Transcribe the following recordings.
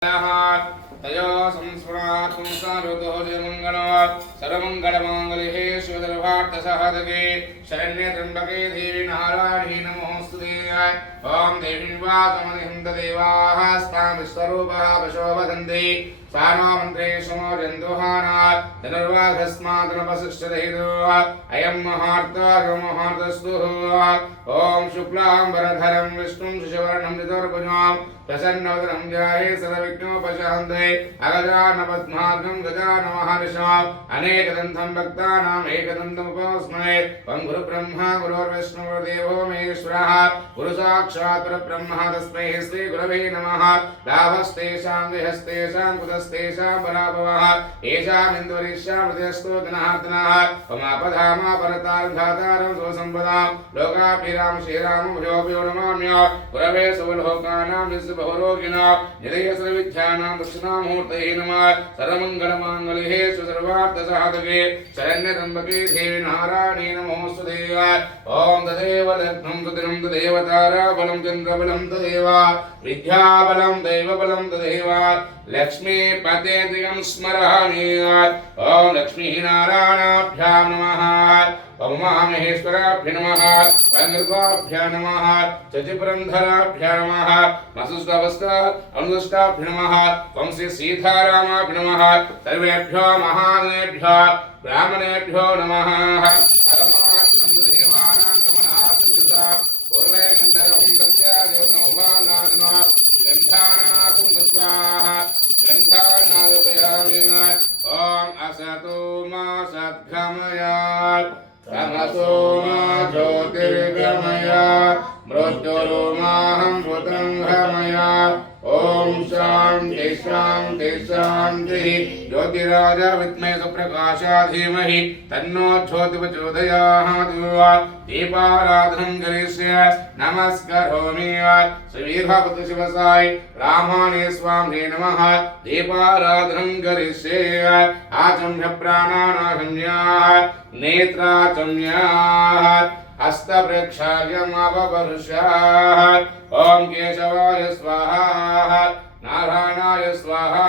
तयो संस्मरात्मं सारुतो जयमङ्गलो सर्वमङ्गलमाङ्गल्ये शिवदर्भार्थसाधके शरण्ये त्र्यम्बके देवी नारायणी नमोऽस्तुते। ॐ देवी वासमनिहिं देवाः स्तां विश्वरूपः पशो वदन्ति सा नो मन्त्रे समोर्यन्तुहानात् धनुर्वाधस्मात् नपशिष्यदेदो अयं महार्तस्तु। ॐ शुक्लाम्बरधरं विष्णुं शशिवर्णं चतुर्भुजां प्रसन्नवदनं ध्याये सर्वविघ्नोपशान्ते अगजाननपद्मार्गं गजाननमहर्षाम् अनेकदन्तं भक्तानाम् एकदन्तमुपास्महे। ॐ गुरुब्रह्मा गुरुर्विष्णुर्देवो महेश्वरः गुरुसाक्षात् परब्रह्म तस्मै श्रीगुरवे नमः। लाभस्तेषां देहस्तेषां कुतस्तेषां पराभवः येषामिन्दुरीष्यां हृदयस्थो जनार्दनः। ममापधामा परतार्धातारं सुसम्पदां लोकाभिराम श्रीरामं भजोऽपि नमाम्य। गुरवे सर्वलोकानां बहुरोगिणां निधयसर्वविद्यानां दक्षिणामूर्तये नमः। सर्वमङ्गलमाङ्गल्ये सर्वार्थसाधके शरण्यत्र्यम्बके देवी नारायणी नमोऽस्तुते। ॐ तदेव लग्नं तदिनं तदेव ताराबलं चन्द्रबलं तदेव विद्याबलं दैवबलं तदेव लक्ष्मीपतेन्द्रियं स्मरामि। ॐ लक्ष्मीनारायणाभ्यां नमः। ॐ महामहेश्वराभ्य नमः। वैगर्भाभ्य नमः। चचिपुरन्धराभ्य नमः। अनुष्टाभ्य नमः। ॐ श्री सीतारामाभ्य नमः। सर्वेभ्यो महानेभ्यो ब्राह्मणेभ्यो नमः। देवानां गमनार्थं पूर्वे गन्धर्वं भक्त्या गन्धानाथं गत्वाः गन्धानादुपयामि। ॐ असतो मा सद्गमय तमसो मा ज्योतिर्गमय मृत्युर्माहं मृतङ्गमय। ॐ शान्ति शान्ति शान्तिः। ज्योतिराज विद्महे सुप्रकाशाय धीमहि तन्नो ज्योतिप्रचोदयात्। दीपाराधनं करिष्ये नमस्करोमि। श्रीवीरभद्र शिवसाई रामाने स्वामिने नमः। दीपाराधनं करिष्ये आचम्य प्राणानाहम्याः नेत्राचम्याः हस्तप्रेक्षार्यमपवर्ष्याः। ॐ केशवाय स्वाहा नारायणाय स्वाहा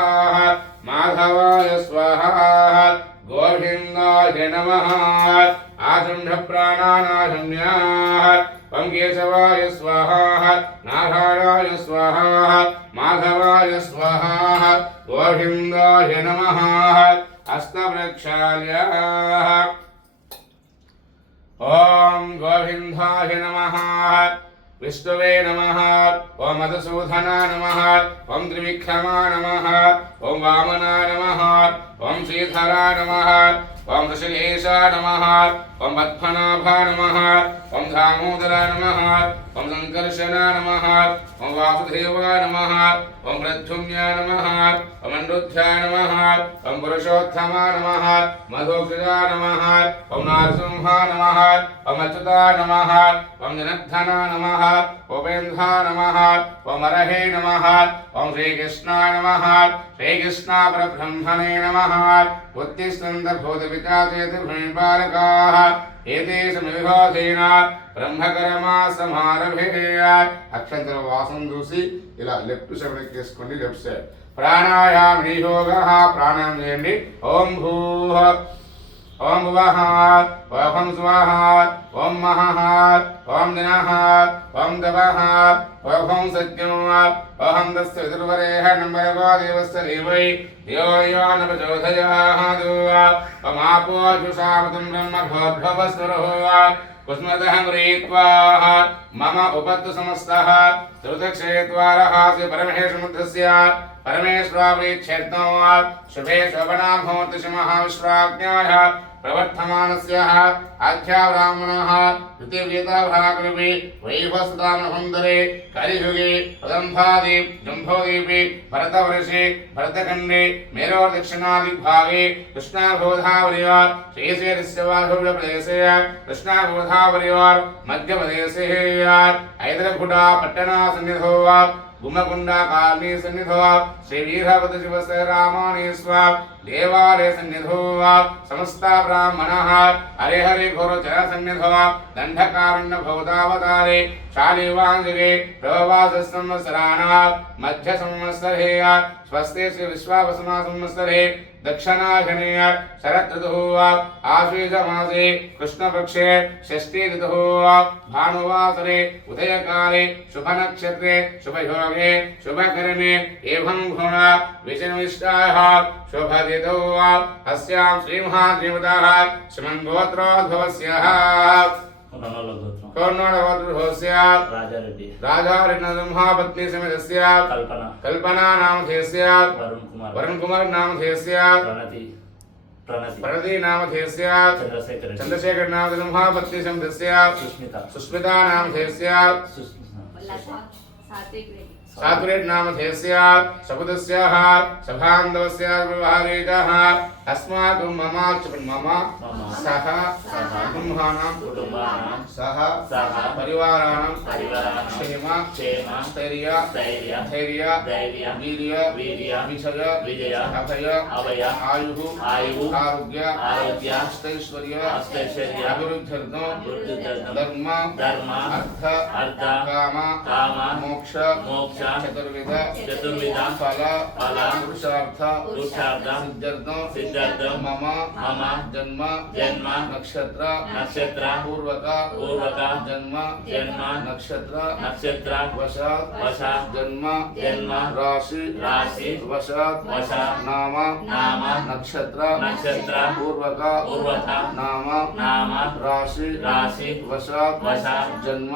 माधवाय स्वाहा गोविन्दाय नमः। आचम्य प्राणानाहम्याः। ॐ केशवाय स्वाहा नारायणाय स्वाहा माधवाय स्वाहा गोविन्दाय नमः। हस्तप्रक्षाल्य ॐ गोविन्दाय नमः। विष्णुवे नमः। ॐ मधुसूदना नमः। ॐ त्रिविक्रमा नमः। ॐ वामना नमः। ॐ श्रीधरा नमः। ॐ ऋषिकेशा नमः। ॐ पद्मनाभा नमः। ॐ दामोदरा नमः। ॐ संकर्षणा नमः। ॐ वासुदेवा नमः। ॐ प्रद्युम्ना नमः। ॐ अनिरुद्धा नमः। ॐ पुरुषोत्तमा नमः। मधुसूदना नमः। ॐ नारसिंहा नमः। ॐ अच्युता नमः। ॐ जनार्दना नमः। उपेन्द्रा नमः। ॐ हरहे नमः। ॐ श्रीकृष्णाय नमः। श्रीकृष्णा परब्रह्मणे नमः। उत्तिष्ठन्तभूतपिताचेति भूमिपालकाः एतेषामिविरोधेन ब्रह्मकर्मा समारभेत्। అక్షంతర వాసన చూసి ఇలా లెఫ్ట్ సైడ్ ఎక్కేసుకోండి. లెఫ్ట్ సైడ్ ప్రాణాయామ నియోగః ప్రాణాయామం చేయండి. ఓం భూః ఓం భువః ఓం స్వః ఓం మహః ఓం దినః ఓం తపః ఓం సత్యం ఓం తస్య విదుర్వరేణ్యం భర్గో దేవస్య ధీమహి ధియో యో న ప్రచోదయాత్. ఓం ఆపో జుషామతం బ్రహ్మ భోద్భవస్వరః कुस्मदः गृहीत्वा मम उपत्तु समस्तः श्रुतक्षेत्वारः परमेश्वरमुद्रस्य परमेश्वराप्रीत्यर्थं शुभे शोभनामुहूर्तशमहाविश्वाज्ञाय प्रवर्तमानस्य आख्याब्राह्मणः द्वितीयवेदाभ्राकृपि वैभवसुतामनहुन्दरे कलियुगे प्रदम्भादि जम्भोदीपे भरतवर्षे भरतखण्डे मेरोदक्षिणादिग्भागे कृष्णागोदावरीय श्रीशैलस्य वायुव्यप्रदेशे कृष्णागोदावरीय मध्यप्रदेशे हैदरगुडा पट्टणा सन्निधौ गुम्मकुंडा कालनी सन्निधो श्री वीरभद्र शिवस्य रामाने स्वाम देवालय सन्निधो समस्त ब्राह्मणः हरे हरे घोर जन सन्निधो दंडकारण्य भवतावतारे शालिवांजगे प्रवास संवत्सराणां मध्य संवत्सरे स्वस्ति श्री विश्वावसुना संवत्सरे दक्षिणायने शरद ऋतुः आश्वेज मासे कृष्णपक्षे षष्ठी ऋतुः भानुवासरे उदयकाले शुभ नक्षत्रे शुभयोगे शुभकर्मे एवं गुण विष्णुविष्टाः शुभतिथौ अस्यां श्रीमहादेवताः श्रीमन्गोत्रोद्भवस्याः कर्णाटकस्य राजारेड्डी समेतस्य कल्पना नामधेयस्य वरुण कुमार नामधेयस्य प्रणति नामधेयस्य चंद्रशेखर नामधेयस्य समेतस्य सुष्मिता नामधेयस्य सात्विक नामधेयस्य शकुदस्याः सभान्धवस्य व्यवहारेतः अस्माकं मम सह कुटुम्बानां सह परिवाराणां क्षेम स्थैर्य धैर्य वीर्य विजय अभय आयुः आरोग्य अष्टैश्वर्य अभिवृद्ध्यर्थं धर्म अर्थ काम मोक्ष चतुर्विध फल पुरुषार्थ सिद्ध्यर्थं मम जन्म नक्षत्र पूर्वक जन्म नक्षत्र वशात् जन्म राशि वशात् नाम नक्षत्र पूर्वक नाम राशि वशात् जन्म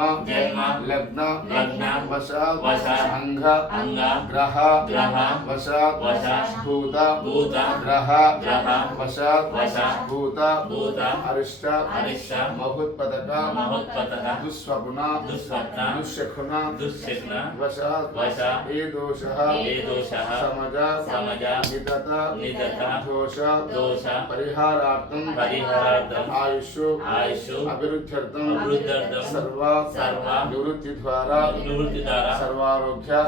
लग्न वशात् अंग ग्रह वशात् भूत ग्रह वशात् भूत अरिष्ट महोत्पतक दुःस्वप्न दुःशकुन वशात् ये दोषः समज निदत दोष परिहारार्थं आयुषु अभिवृद्ध्यर्थं सर्व निवृत्ति द्वारा सर्वारोग्य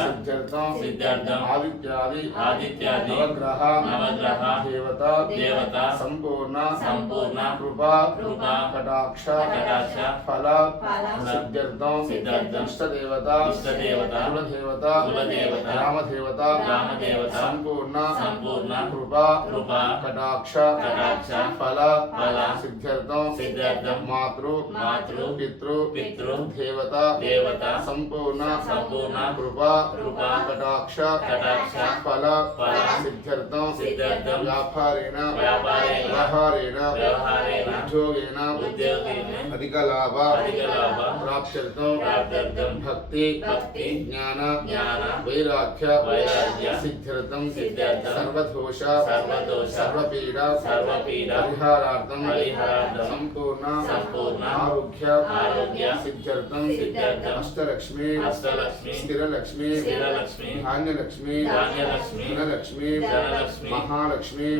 सिद्ध्यर्थं आदित्यादि नवग्रह देवता संपूर्ण कृपा कटाक्ष फल सिद्ध्यर्थं इष्टदेवता कुलदेवता ग्रामदेवता संपूर्ण कृपा कटाक्ष फल सिद्ध्यर्थं मातृ पितृ देवता संपूर्ण कृपा कटाक्ष फल सिद्ध्यर्थं व्यापारेण उद्योगेन अधिक लाभ प्राप्त्यर्थं भक्ति ज्ञान वैराग्य सिद्ध्यर्थं सर्वदोष सर्वपीडा परिहारार्थं संपूर्ण आरोग्य सिद्ध्यर्थं अष्टलक्ष्मी स्थिरलक्ष्मी धान्यलक्ष्मी धनलक्ष्मी महालक्ष्मी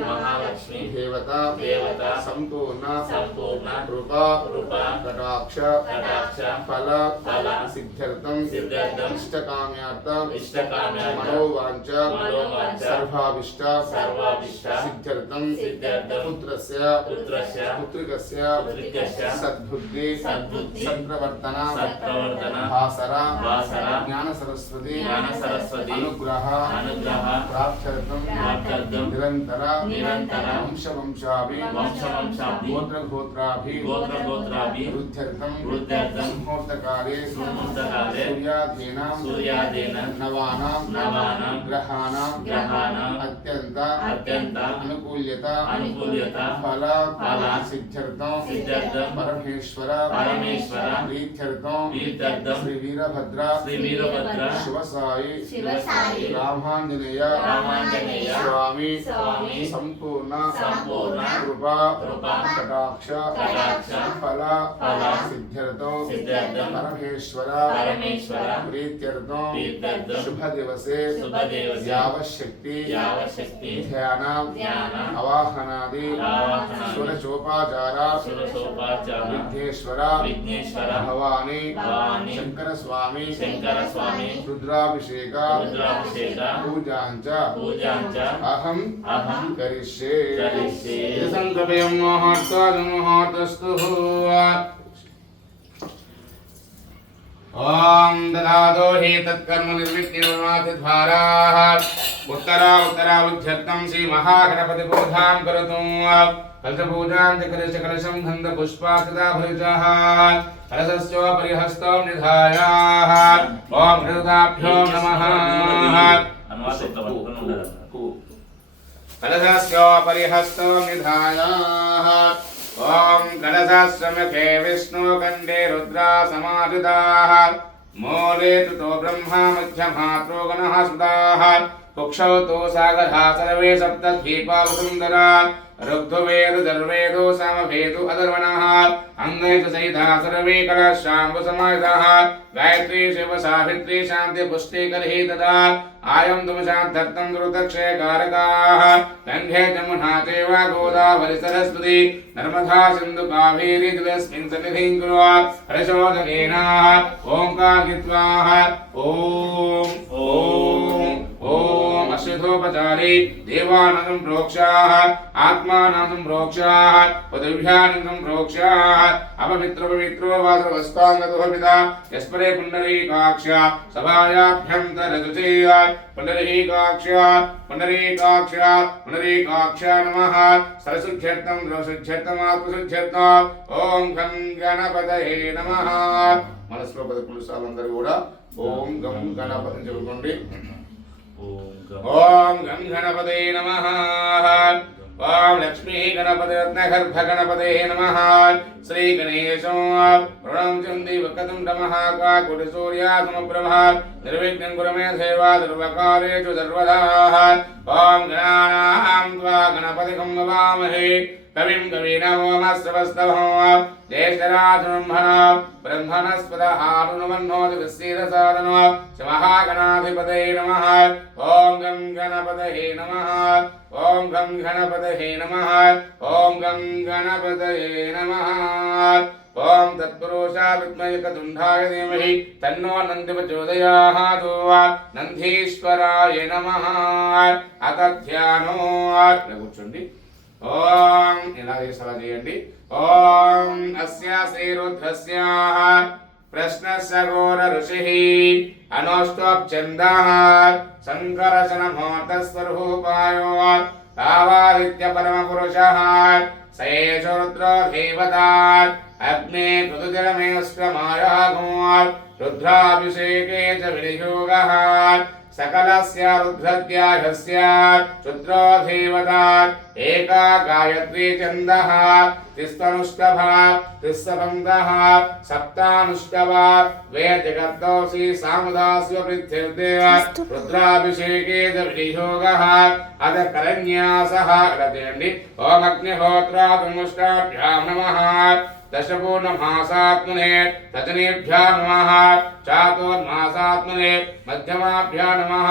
देवता संपूर्ण कृपा कटाक्ष फल सिद्ध्यर्थं इष्टकाम्यार्थं मनोवांच सर्वाभीष्ट सिद्ध्यर्थं पुत्रस्य पुत्रिकस्य सद्बुद्धि सत्प्रवर्तन भासरा ज्ञान सरस्वती अनुग्रह प्राप्त्यर्थं निरंतर वंशवंशाभि गोत्रगोत्राभि वृद्ध्यर्थं मुहूर्तकाले सूर्यादीन नवानां ग्रहाणां अत्यंत अनुकूल्यता फल सिद्ध्यर्थं परमेश्वर प्रीत्यर्थं श्री वीरभद्र शिवसाई रामांजनेय स्वामी संपूर्ण कृपा कटाक्ष फल सिद्ध्यर्थं परमेश्वर प्रीत्यर्थं शुभ दिवसे यावशक्ति ध्यान अवाहनादि षोडशोपचार विघ्नेश्वर भवानी शंकर स्वामी रुद्राभिषेक पूजांच अहं करिष्ये संकल्पयं मुहूर्तस्तु ओम ददातो हि तत्कर्म निर्विघ्नमातिद्वाराः उत्तरावुध्यर्थं श्री महागणपति पूजां करोतु कलशपूजां च कलशं गन्धपुष्पाक्षताभरितः कलशस्योपरि हस्तं निधाय ओम हृदाभ्यो नमः कलशस्योपरि हस्तं निधाय ओम कलशस्समुखे विष्णुकण्ठे रुद्रा समाहिताः मूले तु ब्रह्मा मध्यमात्रो गणः सुताः कुक्षौ तु सागरः सर्वे सप्तद्वीपा वसुन्धरा ऋग्वेदो सामवेदो अधर्वणः अंगै च सहिता सर्वे कलशाम्बुसमाहिताः गायत्री शिव सावित्री शान्ति पुष्टि करहि तदा आयं तुमशाद्धर्थं दुर्दक्षयकारकाः गङ्गे जमुना चैव गोदावरी सरस्वती नर्मदा सिन्धु कावेरी जलेऽस्मिन् सन्निधिं कुर्यात् हर्षोदकेन ओंकारयित्वा ओम ओम ओम अश्वथोपचारे देवानां प्रोक्षाः आत्मानां प्रोक्षाः पदव्यानां प्रोक्षाः अपवित्रो वासवस्ताङ्गतो पिता यस्परे पुण्डरीकाक्ष सभायाभ्यन्तरजुते पुण्डरीकाक्ष नमः सरसुध्यर्थं द्रवसुध्यर्थम् आत्मसुध्यर्थम् ओम गं गणपतये नमः మనసులో 11 సార్లు అందరూ కూడా ఓం గం గణపతిని చెప్పుకోండి ఓం గం గణపతయే నమః ఓం లక్ష్మీ గణపతి రత్నగర్భ గణపతయే నమః శ్రీ గణేశం ప్రణామం వకతం నమః కాకుటి సూర్యా సమప్రభ నిర్విఘ్నం కురు మే సేవా సర్వకార్యేషు సర్వదా ఓం గణానాం త్వా గణపతికం నమామహే कविं कवीनामोमस्रवस्तवं ज्येष्ठराजब्रह्मणस्पद आरुणमन्नोति विस्तीरसादनो महागणाधिपतये नमः ओम गं गणपतये नमः ओम गं गणपतये नमः ओम गं गणपतये नमः ओम तत्पुरुषा विद्महे तुण्डाय धीमहि तन्नो नन्दी प्रचोदयात् नन्दीश्वराय नमः अथ ध्यानो కూర్చోండి ओम इलागे सला చేయండి ओम अस्या श्रीरुद्रस्याः प्रश्नस्य घोर ऋषिः अनोष्टोपचन्दः शङ्करशनमोर्तस्वरूपायो आवादित्य परमपुरुषः स एष रुद्रो देवता अग्ने कृतजलमेष्टमायागो रुद्राभिषेके च विनियोगः सकलस्य रुद्रध्यायस्य क्षुद्रो देवता एका गायत्री छन्दः तिस्तनुष्टभः तिस्सपन्दः सप्तानुष्टभः द्वे जगर्दोषि सामुदास्य पृथिव्देव रुद्राभिषेके च विनियोगः अथ करन्यासः रचयन्ति ओम अग्निहोत्रातुमुष्टाभ्यां नमः दशपूर्णमासात्मने रजनेभ्यः नमः चातुर्मासात्मने मध्यमाभ्यः नमः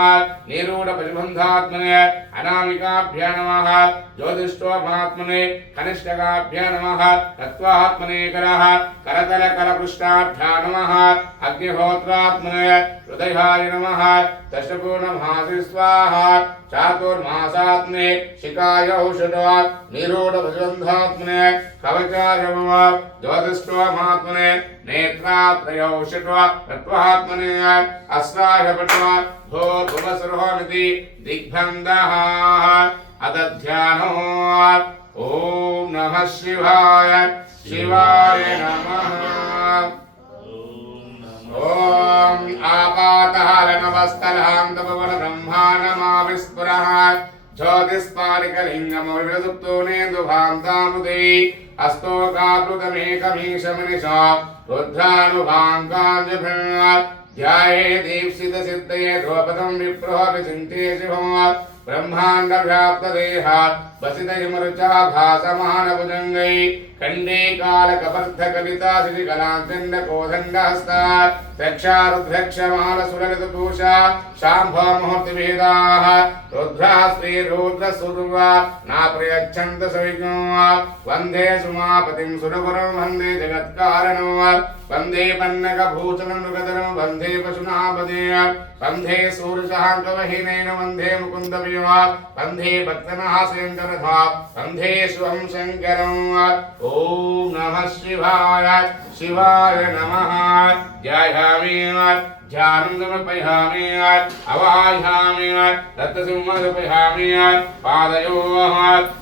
निरूढपरिबन्धात्मने अनामिकाभ्यः नमः ज्योतिष्ठोमात्मने कनिष्ठकाभ्यः नमः तत्त्वात्मने करः करतलकरपृष्ठाभ्यः नमः अग्निहोत्रात्मने हृदयाय नमः दशपूर्णमासि स्वाहा चातुर्मासात्मने शिखाय औषधो निरूढपरिबन्धात्मने कवचाय नमः ज्योतिष्ठोमात्मने नेत्रात्रयौषधो तत्त्वात्मने अस्राय पट्वा भूर्भुवसुरोमिति दिग्बन्धः अथ ध्यानो ओम नमः शिवाय शिवाय नमः ओम आपातहारनवस्तलान्तपवन ब्रह्माण्डमाविस्फुरः ज्योतिस्पालिकलिङ्गमविरसुप्तोनेन्दुभान्तामुदे अस्तोकाप्लुतमेकमीशमनिशा रुद्रानुभाङ्गाञ्जभिर् ध्याये दीप्सितसिद्धये ध्रुवपदं विप्रो विचिन्त्ये शिवम् ब्रह्माण्डव्याप्तदेहा वसितहिमरुचा भासमानभुजङ्गै खण्डे कालकपर्धकलिता शिशिकलाञ्चण्डकोदण्डहस्ता रक्षारुद्रक्षमालसुरलितभूषा शाम्भोमुहूर्तिभेदाः रुद्रा श्रीरुद्रसुर्वा नाप्रयच्छन्त सविज्ञो वन्दे सुमापतिं सुरगुरुं वन्दे जगत्कारणं वन्दे पन्नगभूषणं मृगधरं वन्दे पशुनापदे वन्दे सूर्यशाङ्कवहिनेन वन्दे मुकुन्दप्रियं वन्दे भक्तनाशयन्तरथा वन्दे शिवं शङ्करं ॐ नमः शिवाय शिवाय नमः ध्यायामि ध्यानमर्पयामि अवाह्यामि दत्तसिंहमर्पयामि पादयोः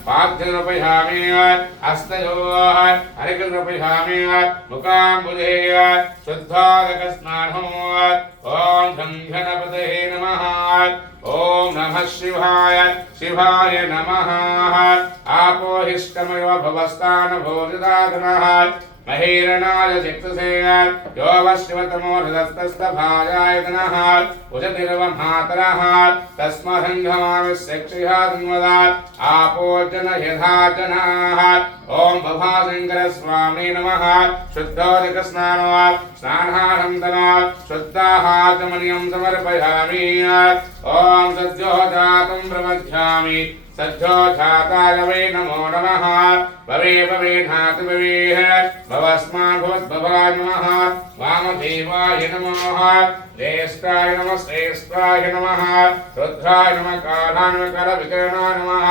पाद्यमर्पयामि हस्तयोः अर्घ्यमर्पयामि मुखाम्बुजे शुद्धोदकस्नानो ॐ घं गणपतये नमः ॐ नमः शिवाय शिवाय नमः आपोहिष्टमयो भवस्तानभोजदातनः महेरणाय चित्तसे यो वश्वतमो हृदस्तस्तभायायतनः उशतिर्वमातरः तस्मसङ्घमाविश्यक्षिहान्वदात् आपोजन यथा जनाः ॐ भवाशङ्करस्वामिने नमः शुद्धोदकस्नानो स्नानानन्तरात् शुद्धाहाचमनीयं समर्पयामि ॐ सद्योजातं प्रमथ्यामि सज्जोजाताय वै नमो नमः भवे भवे धातु भवेः भवस्मान् भवद्भवाय नमः वामदेवाय नमः ज्येष्ठाय नमः श्रेष्ठाय नमः रुद्राय नमः कालाय नमः करविकरणाय नमः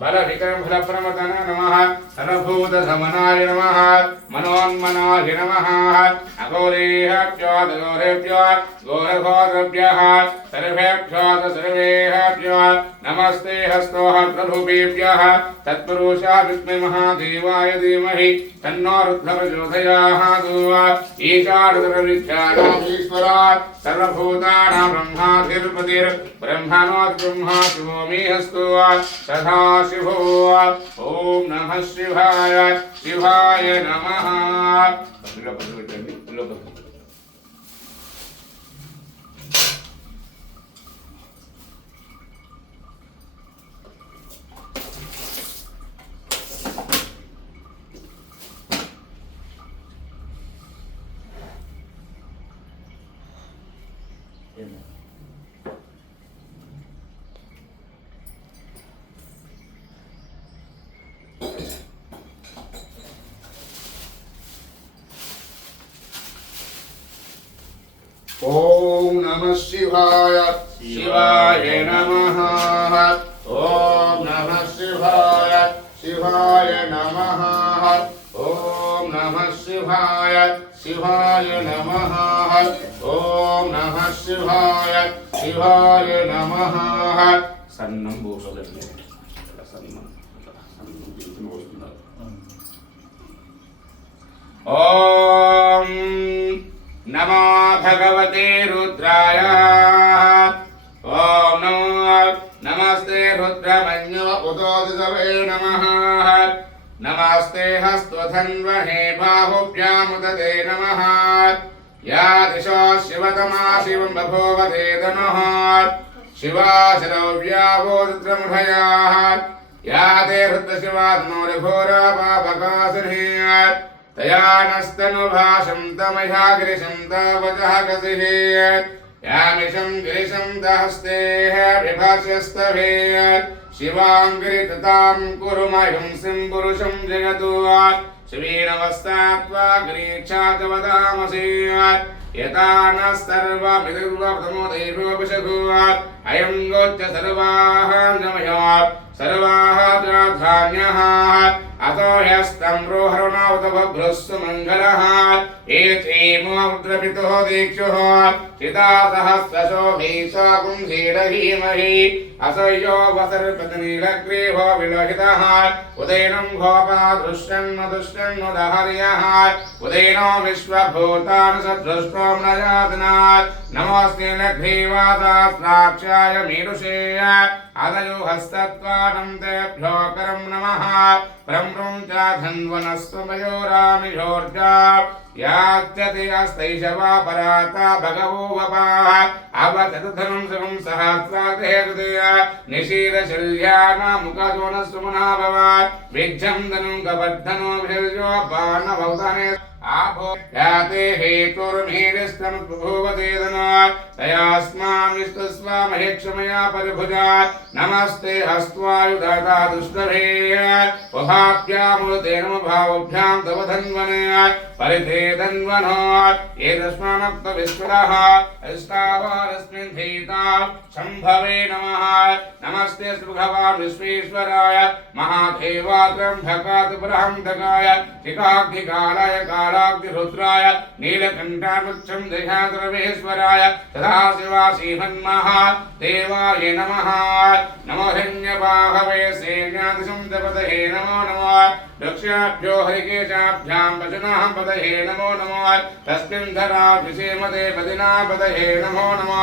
बलविक्रम फलप्रमदनाय नमः सर्वभूतसमनाय नमः मनोन्मनाय नमः अघोरेभ्यो दघोरेभ्यो घोरघोरेभ्यः सर्वेभ्यो सर्वेभ्यो नमस्ते हस्तोः प्रभुभ्यः तत्पुरुषाय विद्महे महादेवाय धीमहि तन्नो रुद्रः प्रचोदयात् ईशानतरविद्यानामीश्वरात् सर्वभूतानां ब्रह्माधिपतिर्ब्रह्मणोऽब्रह्मा शिवो मे हस्तो सदा शिवो ॐ नमः शिवाय शिवाय नमः ॐ नमः शिवाय शिवाय नमः ॐ नमः शिवाय शिवाय नमः ॐ नमः शिवाय शिवाय नमः ॐ नमः शिवाय शिवाय नमः सन्नं भूषणं सन्नं ॐ नमो भगवते रुद्राय ॐ नमो नमस्ते रुद्रमन्यो उदोदितवे नमः नमस्ते हस्तधन्वहे बाहुभ्यामुदते नमः या दिशो शिवतमा शिवं बभूवते धनुः शिवा शिरव्यावो रुद्रमुखयाः या ते रुद्रशिवात्मोरिघोरा पापकासिनी तया नस्तनुभाषं तमया गिरिशं तवचः कसिः यामिशं गिरिशं दहस्तेः विभाष्यस्तभेत् शिवां गिरिततां कुरुमयं सिं पुरुषं जगतु शिवीरवस्तात्वा गिरीक्षा च वदामसि यथा नः सर्वमिदुर्वप्रमोदैवोपशघु अयं गोच्च सर्वाः नमयात् सर्वाः धान्यः अतो ह्यस्तं रोहरुणावतभभ्रस्सु मङ्गलः एचेमोद्रपितुः दीक्षुः चिता सहस्रशोभीशा कुंभीरहीमहि असह्यो वसर्पतनीलग्रीवो विलोहितः उदैनं गोपादृश्यन्नुदुश्यन्नुदहर्यः उदैनो विश्वभूतान् सदृष्टो नयातनात् नमोऽस्ते लघ्रीवादास्त्राक्षाय मीरुषेय आदयो हस्तत्वानं तेभ्यो करं नमः प्रम्रुं च धन्वनस्तु मयोरामिषोर्जा याच्यते अस्तैषवा पराता भगवो वपाः अवचतुर्धनं सुखं सहस्राते हृदय निशीरशल्यानामुखजोनस्तुमना भवात् विज्झं धनुं कवर्धनो विजयो बाणभवताने आभो याते हेतुर्भीरिष्टं बभूवदेदनात् तयास्मान् विष्णुस्वामहे क्षमया परिभुजा नमस्ते हस्त्वायुधाता दुष्टभे वभाभ्यामुते नम भावभ्यां तव धन्वने परिते धन्वनात् एतस्मानक्त विश्वरः अस्तावारस्मिन् धीता शम्भवे नमः नमस्ते भगवान् विश्वेश्वराय महादेवात्रम्भकात् ब्रह्मधकाय टिकाग्निकालाय कालाग्निरुद्राय नीलकण्ठानुच्छं देहाद्रवेश्वराय सदाशिवा श्रीमन्महादेवाय नमः नमो हिरण्यबाहवे सेनादिशं पतये नमो नमः दक्षिणाभ्यो हरिकेशाभ्यां वचनाः पतये नमो नमः तस्मिन् धराभिषेमते पदिना पतये नमो नमः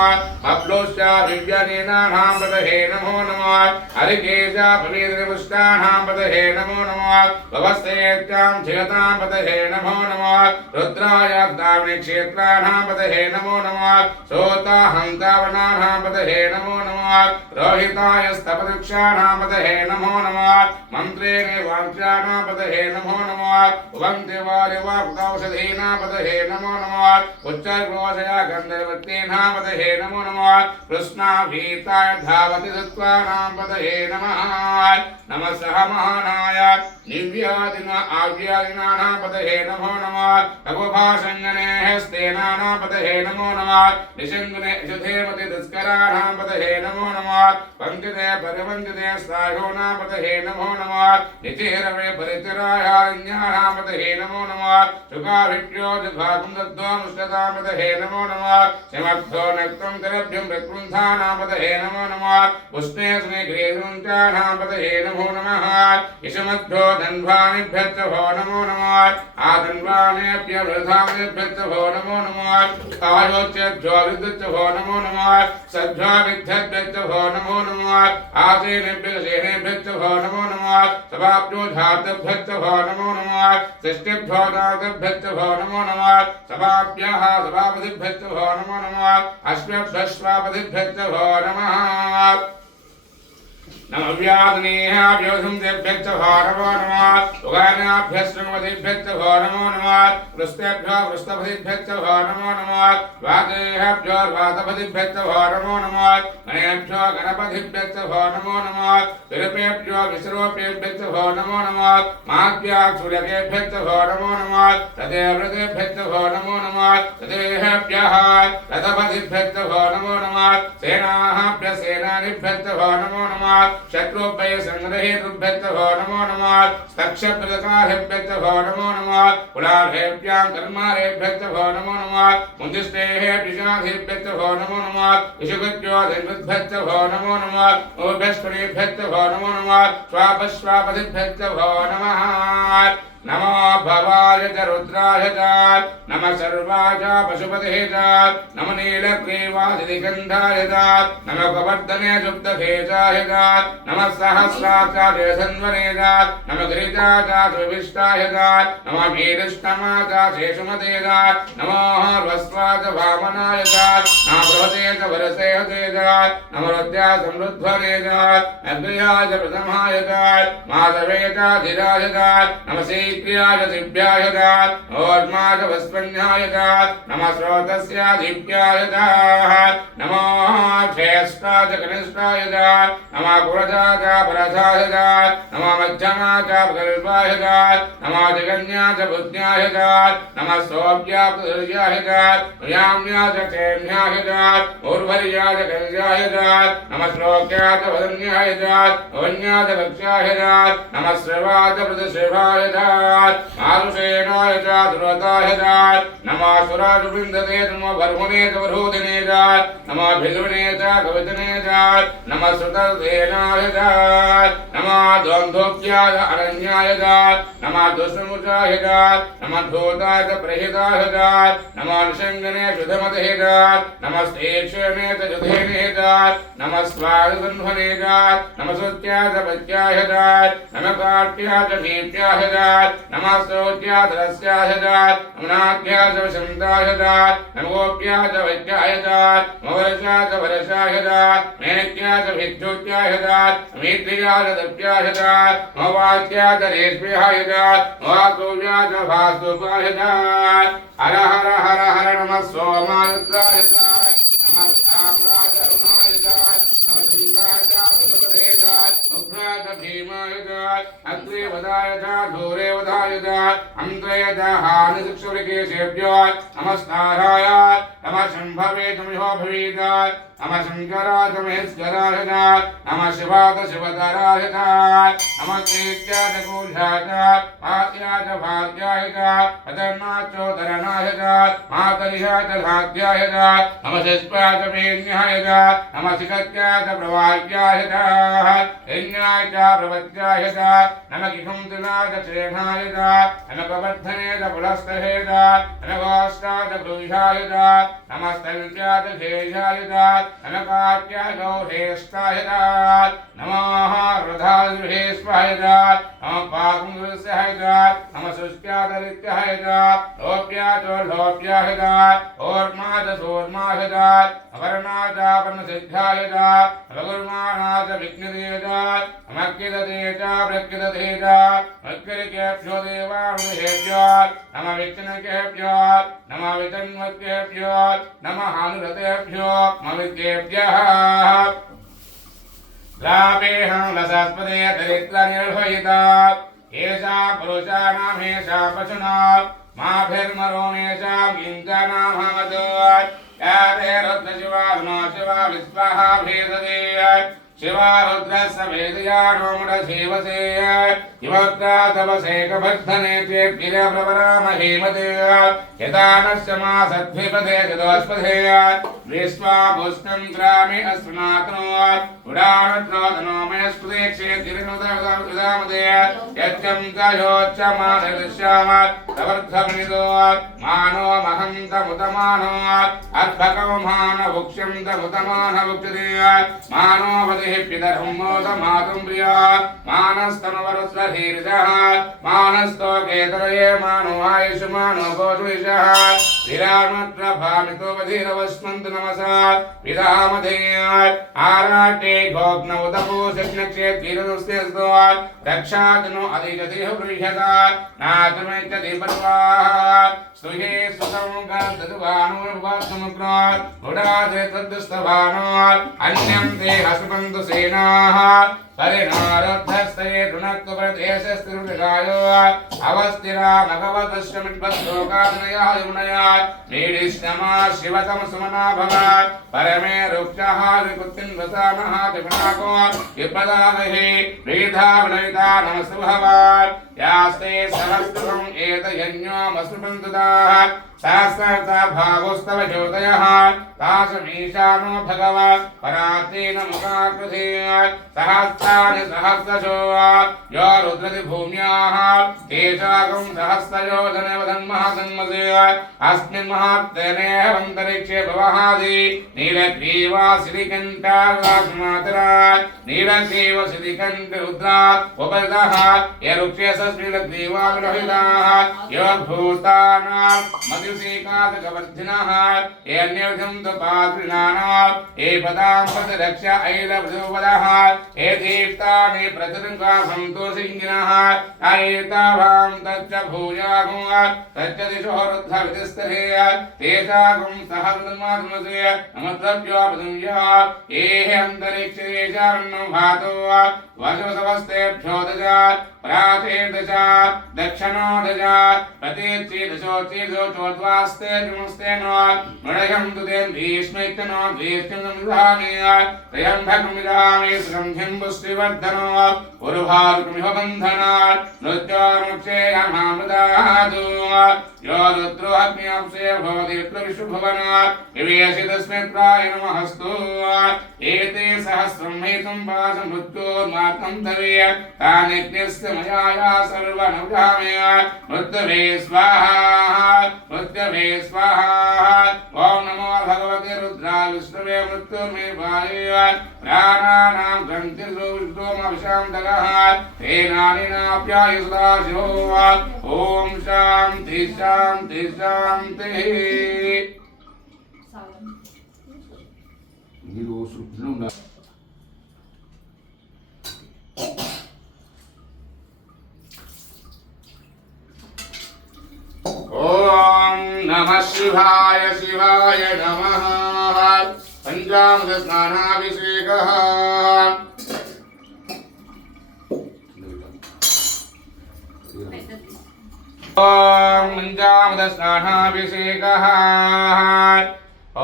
अप्लोश्चा दिव्यनेनानां पतये नमो नमः हरिकेशा पवित्रपुष्टानां पतये नमो नमः भवस्तेत्यां जगतां पतये नमो नमः रुद्राय दावनक्षेत्राणां पतये नमो नमः सोता हन्तावनानां पतये नमो नमः रोहिताय स्तपवृक्षाणां पतये नमो नमः मन्त्रेणे वाञ्छानां पतये नमो नमः उभङ्क्तिवारिवापुतौषधीनां पतये नमो नमः उच्चैर्घोषया गन्धर्वत्तेनां पतये नमो नमः कृष्णाभीताय धावति सत्त्वानां पतये नमः नमः सह महानाय दिव्यादिना आव्यादिनानां पतये नमो नमः भगवभाषङ्गनेः स्तेनानां पतये नमो नमः निषङ्गने यशुधेमति तस्कराणां पतये नमो नमः वन्दिते परिवन्दिते सायोनां पतये नमो नमः निचेरवे परिचरायारण्यानां पतये नमो नमः सुखाभिभ्यो जिह्वाकुं दद्ध्वामुष्टतां पतये नमो नमः सिमर्थो नक्तं करभ्यं प्रकृन्धानां पतये नमो नमः पुष्णे स्नेग्रेदुञ्चानां पतये नमो नमः यशमध्यो धन्वानिभ्यश्च भो नमो नमः आधन्वानेभ्य वृद्धानेभ्यश्च भो नमो नमः कायोच्यभ्यो विद्युच्च भो नमो नमः सद्भ्यो विद्यभ्यश्च भो नमो नमः आसेनेभ्यः सेनेभ्यश्च भो नमो नमः सभाभ्यो धातभ्यश्च भो नमो नमः षष्ठेभ्यो दातभ्यश्च भो नमो नमः सभाभ्यः सभापतिभ्यश्च भो नमो नमः अश्वेभ्यश्वापतिभ्यश्च भो नमः नमव्यादनेहाभ्योऽसंसेभ्यश्च भो नमो नमः उगानाभ्यश्रमवतिभ्यश्च भो नमो नमः वृष्टेभ्यो वृष्टपतिभ्यश्च भो नमो नमः वागेभ्यो वातपतिभ्यश्च भो नमो नमः गणेभ्यो गणपतिभ्यश्च भो नमो नमः विरूपेभ्यो विसरूपेभ्यश्च भो नमो नमः महाभ्याक्षुलकेभ्यश्च भो नमो नमः तदेवृतेभ्यश्च भो नमो नमः तदेहेभ्यः रथपतिभ्यश्च भो नमो नमः सेनाभ्यः सेनानिभ्यश्च भो नमो नमः शत्रुभ्य संग्रहेतुभ्यश्च भो नमो नमः स्तक्षप्रदकारेभ्यश्च भो नमो नमः कुलाभ्यां कर्मारेभ्यश्च भो नमो नमः मुञ्जिष्टेः पिशाचेभ्यश्च भो नमो नमः विशुभज्योतिर्भ्यश्च भो नमो नमः ओभ्यस्पतिभ्यश्च भो नमो नमः स्वापश्वापतिभ्यश्च भो नमः नमो भवाय च रुद्राय च नमः सर्वाय पशुपते च नमः नीलग्रीवादिगन्धाय च नमः कवर्धने सुप्तकेशाय च नमः सहस्राचार्य धन्वने च नमः गिरिजाय च सुविष्टाय च नमः वीरष्टमाय च शेषुमते च नमः ह्रस्वाय च वामनाय च नमः बृहते च वरसेहते च नमः रुद्राय समृद्धने च अग्रयाय च प्रथमाय च माधवे च धीराय च नमः क्रियाय दिव्याय च ओर्माय वस्पन्याय च नमः स्रोतस्य दिव्याय च नमः ज्येष्ठाय च कनिष्ठाय च नमः पुरजाय च परजाय च नमः मध्यमाय च कल्पाय च नमः जगन्याय च बुद्ध्याय च नमः सोऽप्याय च याम्याय च क्षेम्याय च उर्वर्याय च कल्याय च नमः श्लोक्याय च वदन्याय च वन्याय च वक्ष्याय च नमः श्रवाय च प्रतिश्रवाय च आरुषेणाय च दुरताय च नमः सुराजुविन्दते नमः वर्हुणे च वरोधिने च नमः भिलुने च कवितने च नमः श्रुतसेनाय च नमः द्वन्द्वोप्याय अरण्याय च नमः दुष्टमुचाय च नमः धूताय च प्रहिताय च नमः निषङ्गने शुद्धमते च नमः स्तेक्षणे च जुधेने च नमः स्वादबन्धने च नमः सुत्याय च पत्याय च नमः काट्याय च नीत्याय च नमः स्तोत्याय धरस्याय च नमनाख्याय च वसन्ताय च नमोप्याय च वैद्याय च नमवर्षाय च वरसाय च मेत्याय च विद्युत्याय च मेत्र्याय च दप्याय च नमवाक्याय च रेष्म्याय च वास्तुव्याच भास्तुपायजात् हर हर हर हर नमः सोमायत्रायजात् नमः साम्राजरुणायजात् नमः शुंगाय पशुपतेजात् उग्राय भीमायजात् अग्रे वदायजात् दूरे वदायजात् अन्त्रयजात् हानिशिक्षुरिकेशेभ्यो नमस्काराय नमः शम्भवे तमिहो भवेदात् नमः शंकराय महेश्वराय नमः शिवाय शिवधराय नमः तेज्याय कूल्याय भाग्याय भाग्याय अधर्णाचोदरणाय मातरियाय भाग्याय नमः शिष्पाय वेण्याय नमः शिखत्याय प्रवाह्याय यज्ञाय प्रवत्याय नमः किकुंतलाय चेनाय नमः कवर्धने पुलस्तहे नमः गोष्ठाय गृह्याय नमः स्तव्याय धेयाय नमकार्याय गौहेष्ठाय नमः रुधाय नमः पाकुंसाय नमः शुष्क्यादरित्याय लोप्याय ओर्माय अवर्णाय वर्णसिद्धाय रघुर्माणाय विघ्नदेय नमक्किददेय प्रक्किददेय मक्किरिकेभ्यो देवानुदेभ्यो नमः विघ्नकेभ्यो नमः वितन्वकेभ्यो नमः हानुरतेभ्यो मविद्येभ्यः लाभेहं लसास्पदे दरिद्रनिर्भयिता एषा पुरुषाणाम् एषा पशूनां माभिर्मरोणेषां किञ्चनामहमत् याते रुद्रशिवा शिवा विस्वाहा भेदते शिवा रुद्रस्य वेदयानो मुडसेवसे युवक्रातवसेकबद्धने चेद्गिरप्रवरामहेमते यदानस्य मासद्विपदे चतुष्पदे विश्वा पुष्टं ग्रामे अस्मनात्नोत् उडानत्नोदनो मयस्पदे क्षेद्गिरिनुदामदे यच्चं तयोच्चमानदृश्यामत् तवर्धमनिदोत् मानो महन्तमुतमानोत् अर्भकं मानभुक्ष्यं तमुतमानभुक्ष्यते मानो पितरं मोदमातुं प्रिया मानस्तमवरुस्वधीर्षः मानस्तो केतरये मानो आयुष्मानो गोषुषः विरामत्रभामितोपधीरवस्मन्तु नमसा पितामधेयात् आराटे गोग्न उदपूषज्ञक्षेत्तीरनुस्तेस्तोत् रक्षातनो अधिजतिः बृह्यतात् नातुमेच्छति पर्वाः स्तुहे सुतं गन्धदुवानुर्वात्समुग्रात् उडादे तद्दुस्तभानोत् अन्यं ते हसुपन्तु सेनाः परिणारद्धस्ते ऋणत्वप्रदेशस्तिरुगायो अवस्थिरा भगवतश्रमिद्वत्लोकादनया यमुनयात् नीडिष्णमा शिवतम सुमना भवात् परमे रुक्षः विपुत्तिन्वसानः त्रिपुणाको विपदामहे वेधावनयिता नमस्तु भवात् यास्ते सहस्रम् एतयज्ञोमसुपन्तुदाः सहस्रता भागोस्तव ज्योतयः तासमीशानो भगवत् परातेन मुखाकृते सहस्राणि सहस्रशो यो रुद्रति भूम्याः तेजागं सहस्रयोजनवधन्महाधन्मसे अस्मिन् महात्तेनेऽन्तरिक्षे भवहादि नीलग्रीवा श्रीकण्ठाराजमातरात् नीलग्रीव श्रीकण्ठ रुद्रात् उपरितः यरुक्षेशस्मिलग्रीवा विलोहिताः यो भूतानां मधुसीकादकवर्धिनः ये अन्यविधं तपात्रिणानां ये पदां पदरक्ष ऐलवधोवदः ये दीप्तानि प्रतिरङ्गा सन्तोषिङ्गिनः अयेताभां तच्च भूयागुं तच्च दिशो रुद्धवितिस्तरे तेषागुं सहस्रमात्मसे नमद्रव्योपदुञ्जा ये अन्तरिक्षे चारणं भातो वशवसवस्तेभ्यो दजात् प्राचेर्दजात् दक्षिणो दजात् प्रतीच्येदशोच्येदो चोद्वास्ते नमस्तेनो मृडयं तुदेन भीष्मैत्यनो भीष्मं त्र्यम्बकमिदामि सुगन्धिं पुष्टिवर्धनो उर्वारुकमिह बन्धनात् नृत्योर्मुक्षे यमामृदादु यो रुद्रो अग्न्यांसे भवति विष्णुभवनात् विवेशि तस्मै प्राय नमस्तु एते सहस्रं हेतुं पाशं मृत्योर्मार्गं तवेय तानित्यस्य मया सर्वनवजामि मृत्यवे स्वाहा मृत्यवे स्वाहा ॐ नमो भगवते रुद्राय विष्णवे मृत्युर्मेवाय प्राणानां ग्रन्थिर्षु विष्णुमविशां दगः तेनानिनाप्याय सदाशिवो ॐ शान्ति शान्ति शान्तिः नमः शिवाय शिवाय नमः पंचामृत स्नानाभिषेकः ओम पंचामृत स्नानाभिषेकः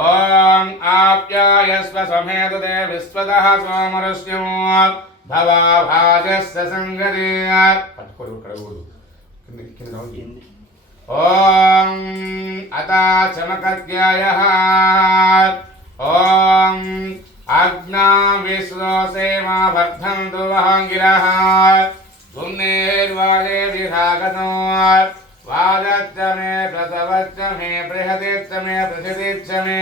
ओम आप्यायस्व समेतते विश्वतः सोमरस्यो भवाभाजस्य संगते ओम अता चमकत्यायः ओम आज्ञा विश्वसेमा वर्धन्तु वहांगिरः पुण्यैर्वाजे विरागतो वाजच्च मे प्रसवच्च मे बृहदिच्च मे प्रसिद्धिच्च मे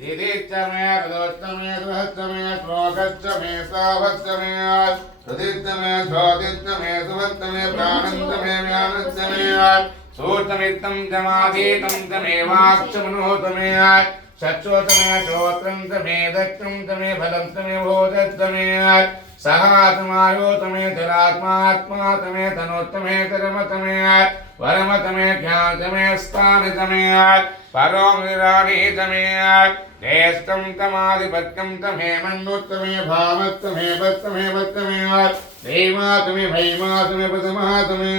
दिदिच्च मे प्रदोच्च मे सुहच्च मे श्लोकच्च मे सावच्च मे सुदिच्च मे ज्योतिच्च मे सुभच्च मे प्राणञ्च मे व्यानच्च मे सूत्रमित्तं च माधीतं च मे वाक्च मनोत मे चक्षुष मे श्रोत्रं च मे दक्षं च मे फलं च मे भोजच्च मे सहात्मायोत मे धरात्मात्मा तमे धनोत मे धर्मत मे वरमत मे ज्ञात मे स्थानित मे परोमिराणीत मे ज्येष्ठं तमाधिपत्यं तमे मन्नुत मे भामत मे वत्त मे देवात मे भैमात मे पदमात मे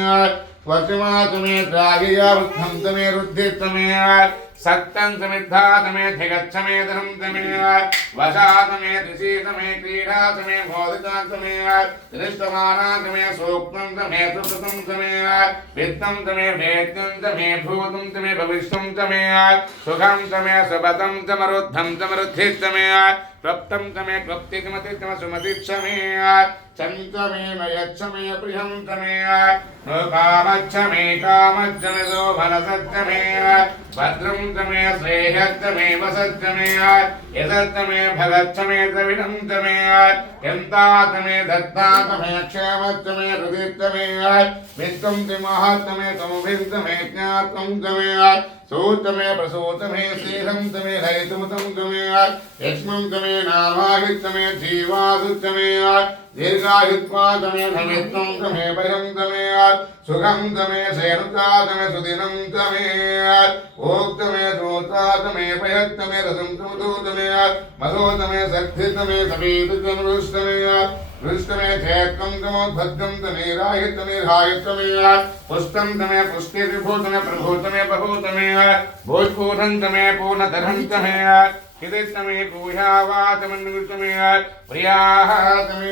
वर्तमात मे द्रागिया वृद्धं तमे रुद्धित मे सत्यं समिद्धा तमे धिगच्छ मे धनं तमे वशा तमे दिशि तमे क्रीडा तमे बोधिता तमे दृष्टमाना तमे सूक्तं तमे सुकृतं तमे वित्तं तमे वेद्यं तमे भूतं तमे भविष्यं तमे सुखं तमे सुपदं तमरुद्धं तमरुद्धिं तमे प्रप्तं तमे प्रप्तिकमति तम सुमतिच्छ मे चञ्च मे मयच्छ मे प्रियं तमे कामच्छ मे कामच्छ मे शोभनसच्च मे भद्रं तमे श्रेयश्च मे वसच्च मे यदच्च मे भगच्छ मे द्रविणं तमे यन्ता तमे दत्ता तमे क्षेमच्च मे हृदिच्च मे वित्तं तमहच्च मे तमभिं तमे ज्ञातं तमे सूत मे प्रसूत मे श्रीरं तमे हरितमुतं तमे यक्ष्मं तमे नामाहित तमे जीवादुच्च मे दीर्घायुत्वा तमे धमित्वं तमे भयं तमे सुखं तमे सेनुता तमे सुदिनं तमे ओक्त मे श्रोता तमे पयत् तमे रसं तमतो तमे मधो तमे शक्ति तमे सपीत तमरुष्टमे रुष्टमे चैत्रं तमोद्भद्रं तमे राहित तमे राहित तमे पुष्टं तमे पुष्टि विभूत तमे प्रभूत तमे बहुत तमे भोजपूर्णं तमे पूर्णधरं तमे हिदितमे पूजावातमन्वितमे प्रियाः तमे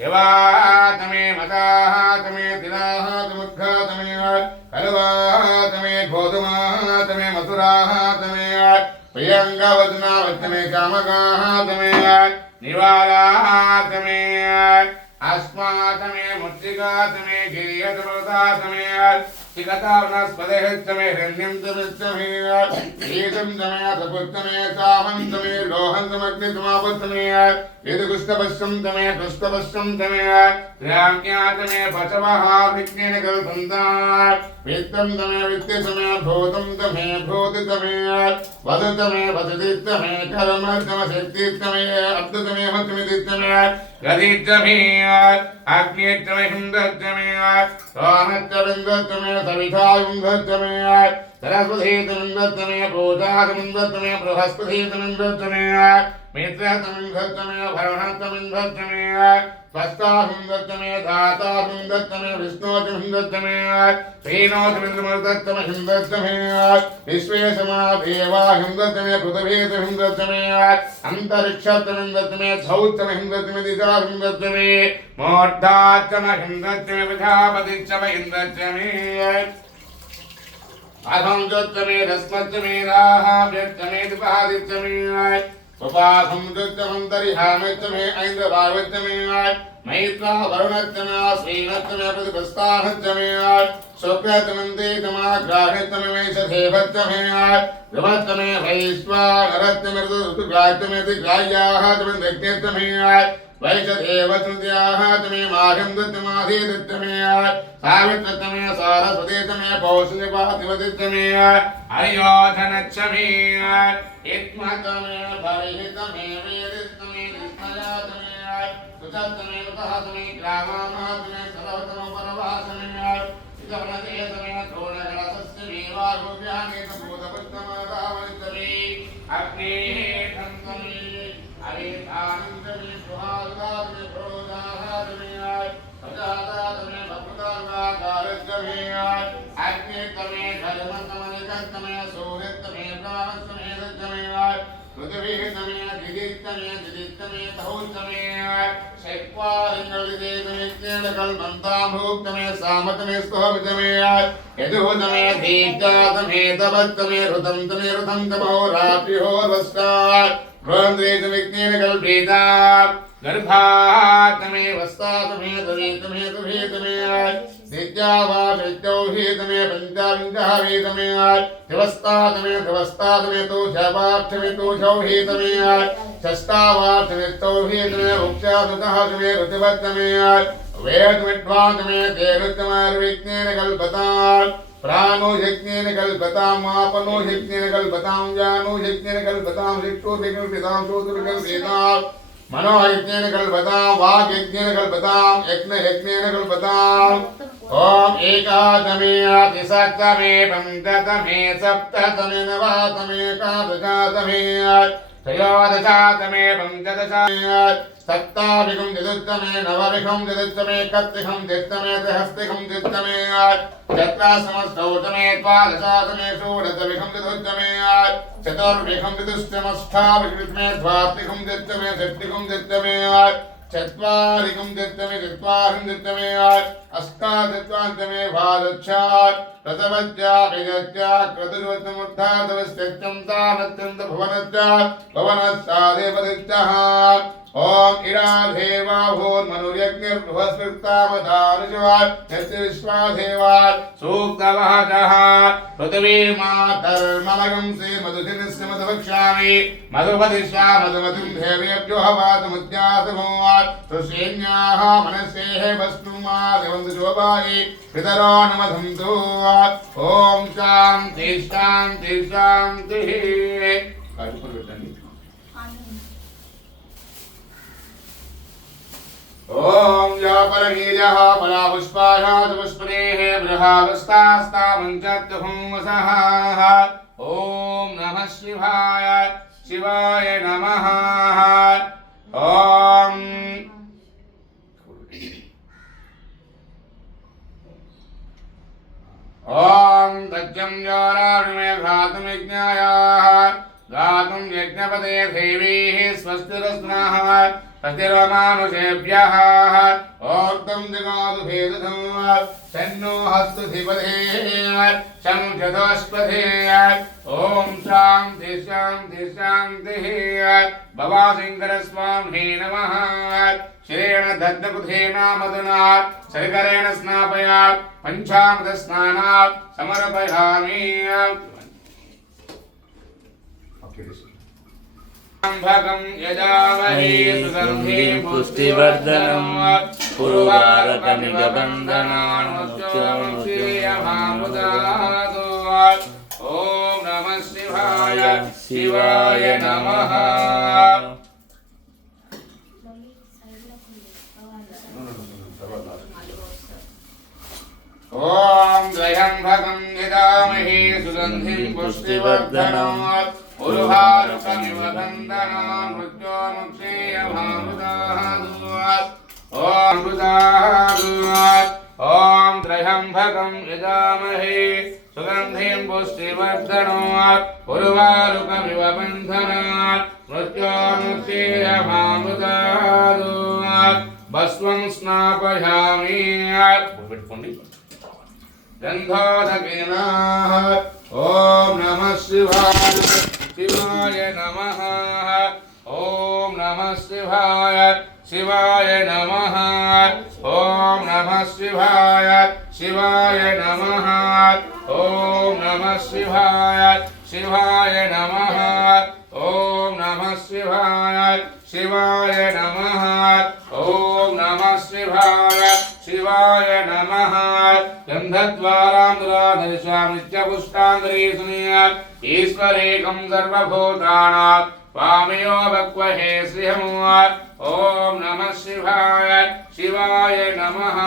यवाः तमे मताः तमे तिलाः तमुद्घा तमे कलवाः तमे गोधुमाः तमे मथुराः तमे प्रियङ्गवदनावत्तमे कामकाः तमे निवालाः तमे अस्मातमे मुत्तिका तमे गिरियतमृता तमे चिकता वनस्पतिः तमे हिरण्यं तमे ईदं तमे सपुत्तमे कामं तमे लोहं तमग्नितमापत्तमे यदुष्टपश्यं तमे दुष्टपश्यं तमे राम्या तमे पचवः विज्ञेन कल्पन्ता वित्तं तमे वित्तसमे भूतं तमे भूति तमे वद तमे वदति तमे कर्म तमे शक्ति तमे अब्द तमे मतमिति तमे गदितमे अग्नितमे हिन्दतमे रामत्तविन्दतमे सवितायुन्दतमे सरस्वतीतमिन्दतमे पूजातमिन्दतमे बृहस्पतितमिन्दतमे मित्रतमिन्दतमे भरणतमिन्दतमे स्वस्ताहुन्दतमे दाताहुन्दतमे विष्णोतिमिन्दतमे श्रीनोतिमिन्दतमे हिन्दतमे विश्वेशमा देवा हिन्दतमे पृथिवीतमिन्दतमे अन्तरिक्षतमिन्दतमे सौतमे हिन्दतमे दिशाहिन्दतमे मोर्धाच्चम हिन्दतमे प्रजापतिच्चम हिन्दतमे अधं जोत्तमे रस्मत्तमे राहाभ्यत्तमे दुपादित्तमे उपासं जोत्तमन्तरिहामेत्तमे ऐन्द्रभावत्तमे मैत्रा वरुणत्तमे श्रीनत्तमे प्रतिपस्ताहत्तमे शुक्लत्तमन्ते तमाग्राह्यत्तमे वैशधेवत्तमे विभत्तमे वैश्वानरत्तमे ऋतुग्राह्यत्तमे दिग्राह्याः तमे दग्ध्यत्तमे वैशदेवतुद्याः तमे माघं दत्तमाधीदत्तमे सावित्रतमे सारस्वतीतमे पौषनिपातिपतितमे अयोधनच्छमे इत्मतमे परिहितमे वेदितमे निष्मयातमे सुचत्तमे उतहतमे ग्रामामातमे सर्वतम परवासमे इतवनतेतमे तोरणगणसस्य देवारूप्यानि भूतपुष्टमदावनितमे अग्नेः धन्तमे अरेतानन्दमे सुहादादमे प्रोदाहादमे सजादादमे भक्तार्वाकारद्यमे अग्नेतमे धर्मतमे कन्तमे सूर्यतमे ब्रह्मस्तमे दज्जमे पृथ्वीतमे दिदितमे दिदितमे तहुतमे शक्वारिंगलिदेतमे सामतमे स्तोमितमे यदुतमे दीर्घातमे तवत्तमे ऋतंतमे ऋतंतमो रात्रिहोर्वस्तात् ब्रह्मद्रेतमेक्नेन कल्पेता गर्भातमे वस्तातमे तवेतमे तवेतमे नित्यावामित्यौहीतमे पञ्चाविंशः दिवस्तातमे दिवस्तातमे तोषवाक्षमे तोषौहीतमे षष्ठावाक्षमे तौहीतमे वृक्षादुतः ऋतुवत्तमे वेदमिड्वातमे देवृत्तमार्विज्ञेन कल्पतात् प्राणो यज्ञेन कल्पतां मापनो यज्ञेन कल्पतां जानो यज्ञेन कल्पतां ऋक्षुर्विकल्पितां श्रोतुर्विकल्पितां मनो यज्ञेन कल्पतां वाक् यज्ञेन कल्पतां यज्ञ यज्ञेन कल्पतां ओम एकादमे तिसप्तमे पञ्चतमे सप्ततमे नवतमे एकादशतमे त्रयोदशतमे पञ्चदशतमे सप्ताविकं चतुर्थमे नवविकं चतुर्थमे कत्तिकं द्वितीयमे सहस्तिकं द्वितीयमे चतुर्समस्तौतमे द्वादशतमे षोडशविकं चतुर्थमे चतुर्विकं चतुष्टमष्टाविकं द्वात्रिकं द्वितीयमे षष्टिकं द्वितीयमे चत्वारिकं द्वितीयमे चत्वारिं द्वितीयमे अष्टादशान्तमे भादच्छात् प्रथमज्जा विजज्जा क्रतुर्वत्तमुद्धातवस्त्यं तानत्यन्त भुवनज्जा भुवनस्सादेवदित्यः ओम इराधेवा भूर्मनुर्यज्ञर्भुवस्कृतामदानुजवात् यस्य विश्वाधेवात् सूक्तवहजः पृथिवी मातर्मलगं से मधुजनस्य मधुवक्ष्यामि मधुपदिश्या मधुमतिं देवेभ्यो हवातमुद्यासभूत् सुसेन्याः मनस्येः वस्तुमा देवन्दुजोपायि पितरो नमधन्तु ओम शान्ति शान्ति शान्तिः ओम व्यापरवीर्यः परापुष्पायात् पुष्पनेः बृहावस्तास्ता मञ्चत्तुहुंवसः ओम नमः शिवाय शिवाय नमः ओम ओम तज्जं योरावृमे घातुं यज्ञायाः गातुं यज्ञपते देवीः स्वस्तिरस्नः प्रतिरमानुषेभ्यः ओर्तं जगातु भेदधं तन्नो हस्तु धिपते शं चतुष्पथे ओम शान्ति शान्ति शान्तिः भवाशङ्करस्वामिने नमः श्रेण दग्धबुधेन मधुना शर्करेण स्नापयात् पञ्चामृतस्नानात् समर्पयामि भगं यजामहे सुगन्धिं पुष्टिवर्धनम् उर्वारुकमिव बन्धनान्मुच्यमामृतात् ॐ नमः शिवाय शिवाय नमः ॐ द्वयं भगं यजामहे सुगन्धिं पुष्टिवर्धनम् उर्वारुकमिव बन्धनान् मृत्योर्मुक्षीयमामृतात् ॐ त्र्यम्बकं यजामहे सुगन्धिं पुष्टिवर्धनात् उर्वारुकमिव बन्धनात् मृत्योर्मुक्षीयमामृतात् भस्वं स्नापयामि गन्धोदकेनाः ॐ नमः शिवाय शिवाय नमः ॐ नमः शिवाय शिवाय नमः ॐ नमः शिवाय शिवाय नमः ॐ नमः शिवाय शिवाय नमः ॐ नमः शिवाय शिवाय नमः ॐ नमः शिवाय शिवाय नमः गन्धद्वारान्धराधर्षामित्यपुष्टान्तरे सुनीयात् ईश्वरेकं सर्वभूतानां वामयो भक्वहे श्रियम् ओम नमः शिवाय शिवाय नमः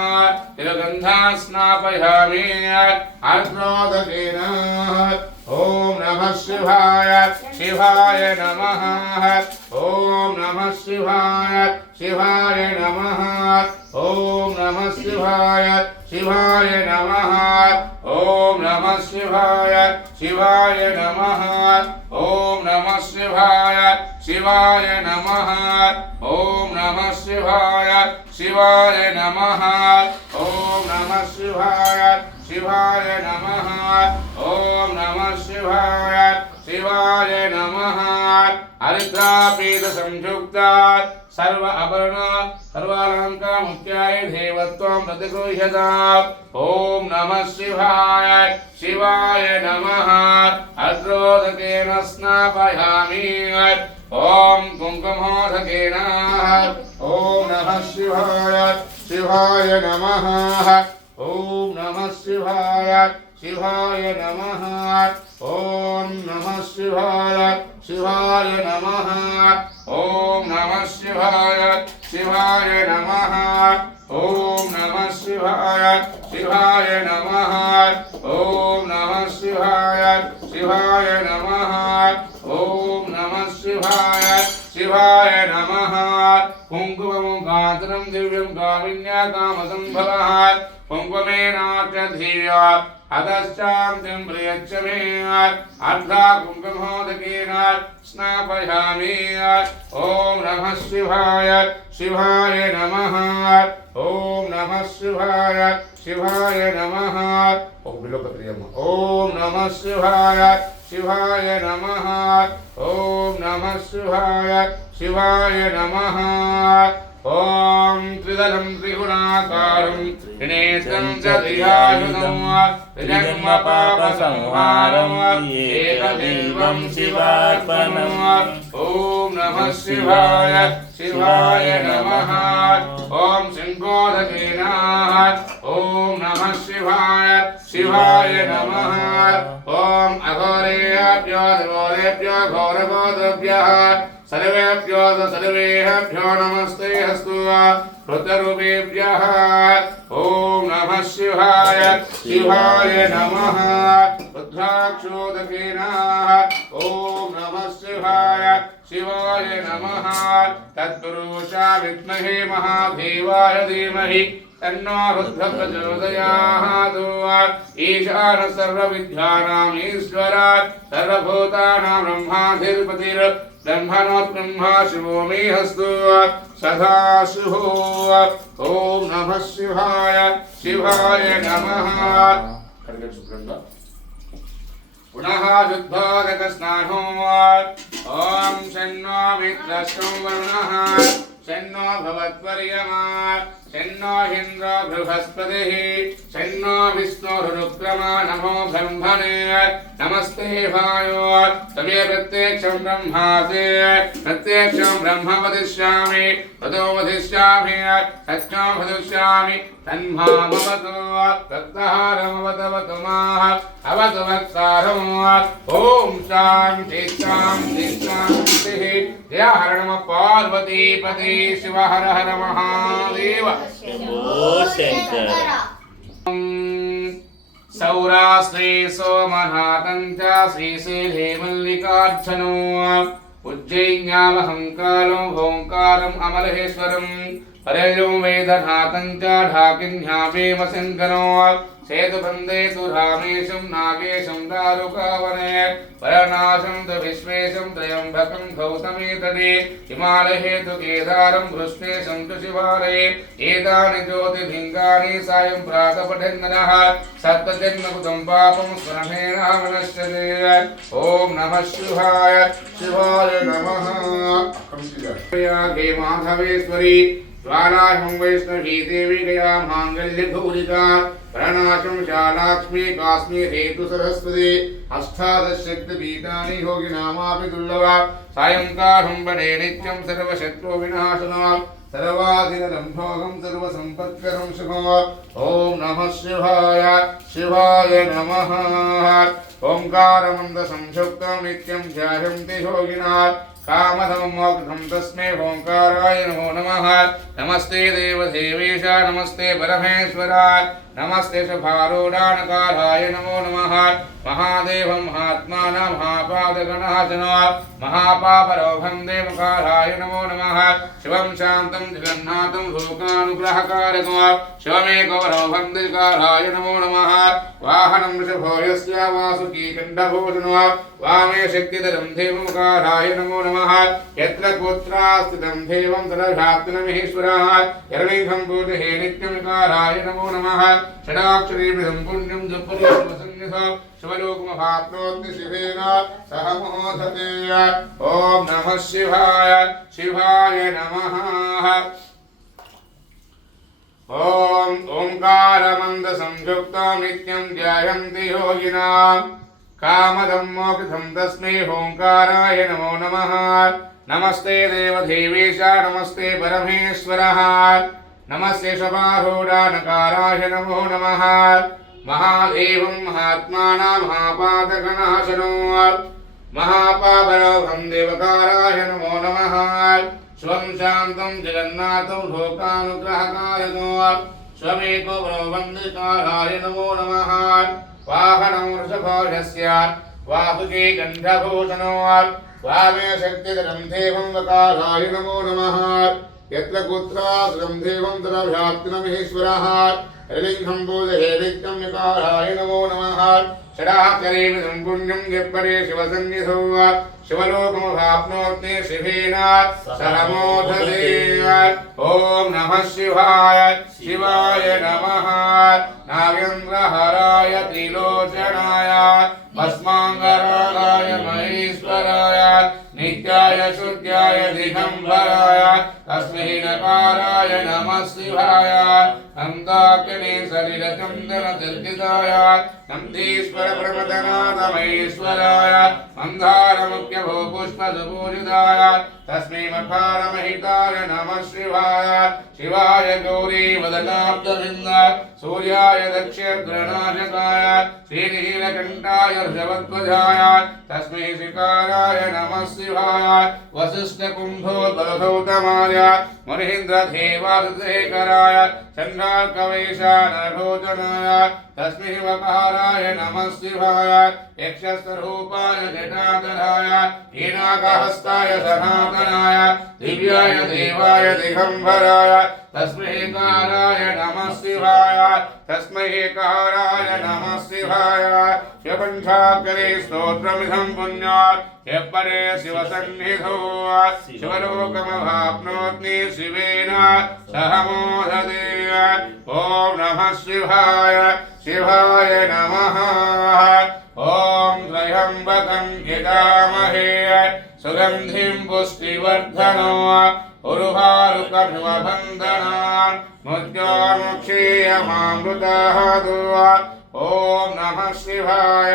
तिलगन्धा स्नापयामि आर्द्रोदकेन ओम नमः शिवाय शिवाय नमः ओम नमः शिवाय शिवाय नमः ओम नमः शिवाय शिवाय नमः ओम नमः शिवाय शिवाय नमः ओम नमः शिवाय शिवाय नमः ओम नमः शिवाय शिवाय नमः ओम नमः शिवाय शिवाय नमः ओम नमः शिवाय शिवाय नमः हरिद्रापीठ संयुक्ता सर्व अभरण सर्वालंकार मुख्याय देवत्वं प्रतिगृह्यता ओम नमः शिवाय शिवाय नमः अद्रोदकेन स्नापयामि ओम कुंकुमोदकेन ओम नमः शिवाय शिवाय नमः ओम नमः शिवाय शिवाय नमः ओम नमः शिवाय शिवाय नमः ओम नमः शिवाय शिवाय नमः ओम नमः शिवाय शिवाय नमः ओम नमः शिवाय शिवाय नमः ओम नमः शिवाय शिवाय नमः कुंकुमं गात्रं दिव्यं कामिन्या कामसंभवः कुंकुमेनाच्यधीया अतश्चान्तिं प्रयच्छ मे अर्धा कुंकुमोदकेन स्नापयामि ओम नमः शिवाय शिवाय नमः ओम नमः शिवाय शिवाय नमः ओम नमः शिवाय शिवाय नमः ओम नमः शिवाय शिवाय नमः ओम त्रिदलं त्रिगुणाकारं त्रिनेत्रं च त्रियायुधं त्रिजन्मपापसंहारं एकदेवं शिवार्पणम् ओम नमः शिवाय शिवाय नमः ओम शंकोदकेन ओम नमः शिवाय शिवाय नमः ओम अघोरेभ्यो देवोरेभ्यो घोरगोदेभ्यः सर्वेभ्यो सर्वेभ्यो नमस्ते अस्तु कृतरूपेभ्यः ओम नमः शिवाय शिवाय नमः रुद्राक्षोदकेन ओम नमः शिवाय शिवाय नमः तत्पुरुषा विद्महे महादेवाय धीमहि तन्नो रुद्रः प्रचोदयात् ईशान सर्वविद्यानाम् ईश्वरात् सर्वभूतानां ब्रह्माधिपतिर् ब्रह्मणोत्ब्रह्मा शिवो मे हस्तु सदा शुभो ओम नमः शिवाय शिवाय नमः पुनः शुद्धोदकस्नानो ओम शन्नो मित्रश्चं वरुणः शन्नो भवत्वर्यमा शन्नो इन्द्रो बृहस्पतिः शन्नो विष्णुरुक्रमा नमो ब्रह्मणे नमस्ते वायो तमे प्रत्यक्षं ब्रह्मासे प्रत्यक्षं ब्रह्म वदिष्यामि ततो वदिष्यामि सत्यं वदिष्यामि तन्मामवतु रक्तहारमवतवतु माः अवतु वत्सारम् ॐ शान्ति शान्ति शान्तिः जय हर नमः पार्वतीपते शिव हर हर महादेव सौराश्री सोमनाथं च श्रीशैले मल्लिकार्जुनो उज्जयिन्यामहङ्कारो ओङ्कारम् अमरहेश्वरम् हरेयं वेदनाथं च ढाकिन्यामेमशङ्करो सेतुबन्धे तु रामेशं नागेशं दारुकावने परनाशं तु विश्वेशं त्र्यम्बकं गौतमीतटे हिमालये तु केदारं वृष्णेशं तु शिवालये एतानि ज्योतिर्लिङ्गानि सायं प्रातपठन्नरः सप्तजन्मकृतं पापं स्मरणेन विनश्यते ॐ नमः शिवाय शिवाय नमः माधवेश्वरी ज्वालाहं वैष्णवी देवी गया मांगल्यगौरिका प्रणाशं शालाक्ष्मी काश्मीर हेतु सरस्वती अष्टादशशक्तिपीठानि योगिनामापि दुर्लभा सायंकालं वने नित्यं सर्वशत्रु विनाशना सर्वाधिकं भोगं सर्वसम्पत्करं शुभम् ॐ नमः शिवाय शिवाय नमः ओंकारमन्द संयुक्तं नित्यं ध्यायन्ति योगिनः कामदं मोक्षं तस्मै ओंकाराय नमो नमः नमस्ते देवदेवेश नमस्ते परमेश्वराय नमस्ते शुभारूढानकाराय नमो नमः महादेव महात्मानं महापादगणार्दन महापापरो वन्दे मुखाराय नमो नमः शिवं शान्तं जगन्नाथं लोकानुग्रहकारकं शिवमेकवरो वन्देकाराय नमो नमः वाहनं वृषभो यस्य वासुकी कण्ठभूषणो वामे शक्तिधरं देवमुखाराय नमो नमः यत्र कुत्रास्थितं देवं तदभ्याप्तिनमहेश्वरः यरलिङ्गं पूजहे नित्यमुखाराय नमो नमः षडाक्षरीभिदं पुण्यं जपरिसंनिधौ शिवलोकमहाप्नोति शिवेन सह मोदते ॐ नमः शिवाय शिवाय नमः ॐ ओंकारमन्दसंयुक्तं नित्यं ध्यायन्ति योगिनां कामदं मोक्षं तस्मै ओंकाराय नमो नमः नमस्ते देवदेवेश नमस्ते परमेश्वरः नमस्ते शपारूढानकाराय नमो नमः महादेवं महात्मानं महापादगणाशनो महापापरो वन्देवकाराय नमो नमः स्वं शान्तं जगन्नाथं लोकानुग्रहकारको स्वमेको वन्दिकाराय नमो नमः वाहनं वृषभस्य वासुकी कण्ठभूषणो वामे शक्तिधरं देवं वकाराय नमो नमः यत्र कुत्रास्त्रं देवं तदभ्याप्तिनमहेश्वरः हरिलिङ्गं पूजहे नित्यं विकाराय नमो नमः षडाक्षरीभिदं पुण्यं यत्परे शिवसन्निधौ शिवलोकमवाप्नोति शिवेन सह मोदते ॐ नमः शिवाय शिवाय नमः नागेन्द्रहराय त्रिलोचनाय भस्माङ्गरागाय महेश्वराय नित्याय शुद्धाय दिगम्बराय तस्मै नकाराय नमः शिवाय अन्ताकिनी सलिलचन्दनचर्चिताय नन्दीश्वर प्रमदनाथ महेश्वराय मन्दारमुख्यभो पुष्पसुपूजिताय तस्मै मकारमहिताय नमः शिवाय शिवाय गौरी वदनाब्दविन्द सूर्याय दक्षिणग्रहणाशकाय श्रीनीलकण्ठाय ऋषभध्वजाय तस्मै शिकाराय नमः शिवाय वसिष्ठकुम्भोद्भवगौतमाय महेन्द्रदेवादिशेखराय चन्द्रार्कवैशानरोचनाय तस्मै वकाराय नमः शिवाय यक्षस्वरूपाय जटाधराय हीनाकहस्ताय सनातनाय दिव्याय देवाय दिगम्बराय तस्मै काराय नमः शिवाय तस्मै काराय नमः शिवाय शिवपञ्चाक्षरी स्तोत्रमिदं पुण्यात् यत्परे शिवसन्निधौ शिवलोकमवाप्नोति शिवेन सह मोदते ॐ नमः शिवाय शिवाय नमः ॐ त्र्यम्बकं यजामहे सुगन्धिं पुष्टिवर्धनो उरुहारुकर्मबन्धनान् मृत्योर्मुक्षीयमामृताः ॐ नमः शिवाय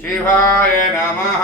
शिवाय नमः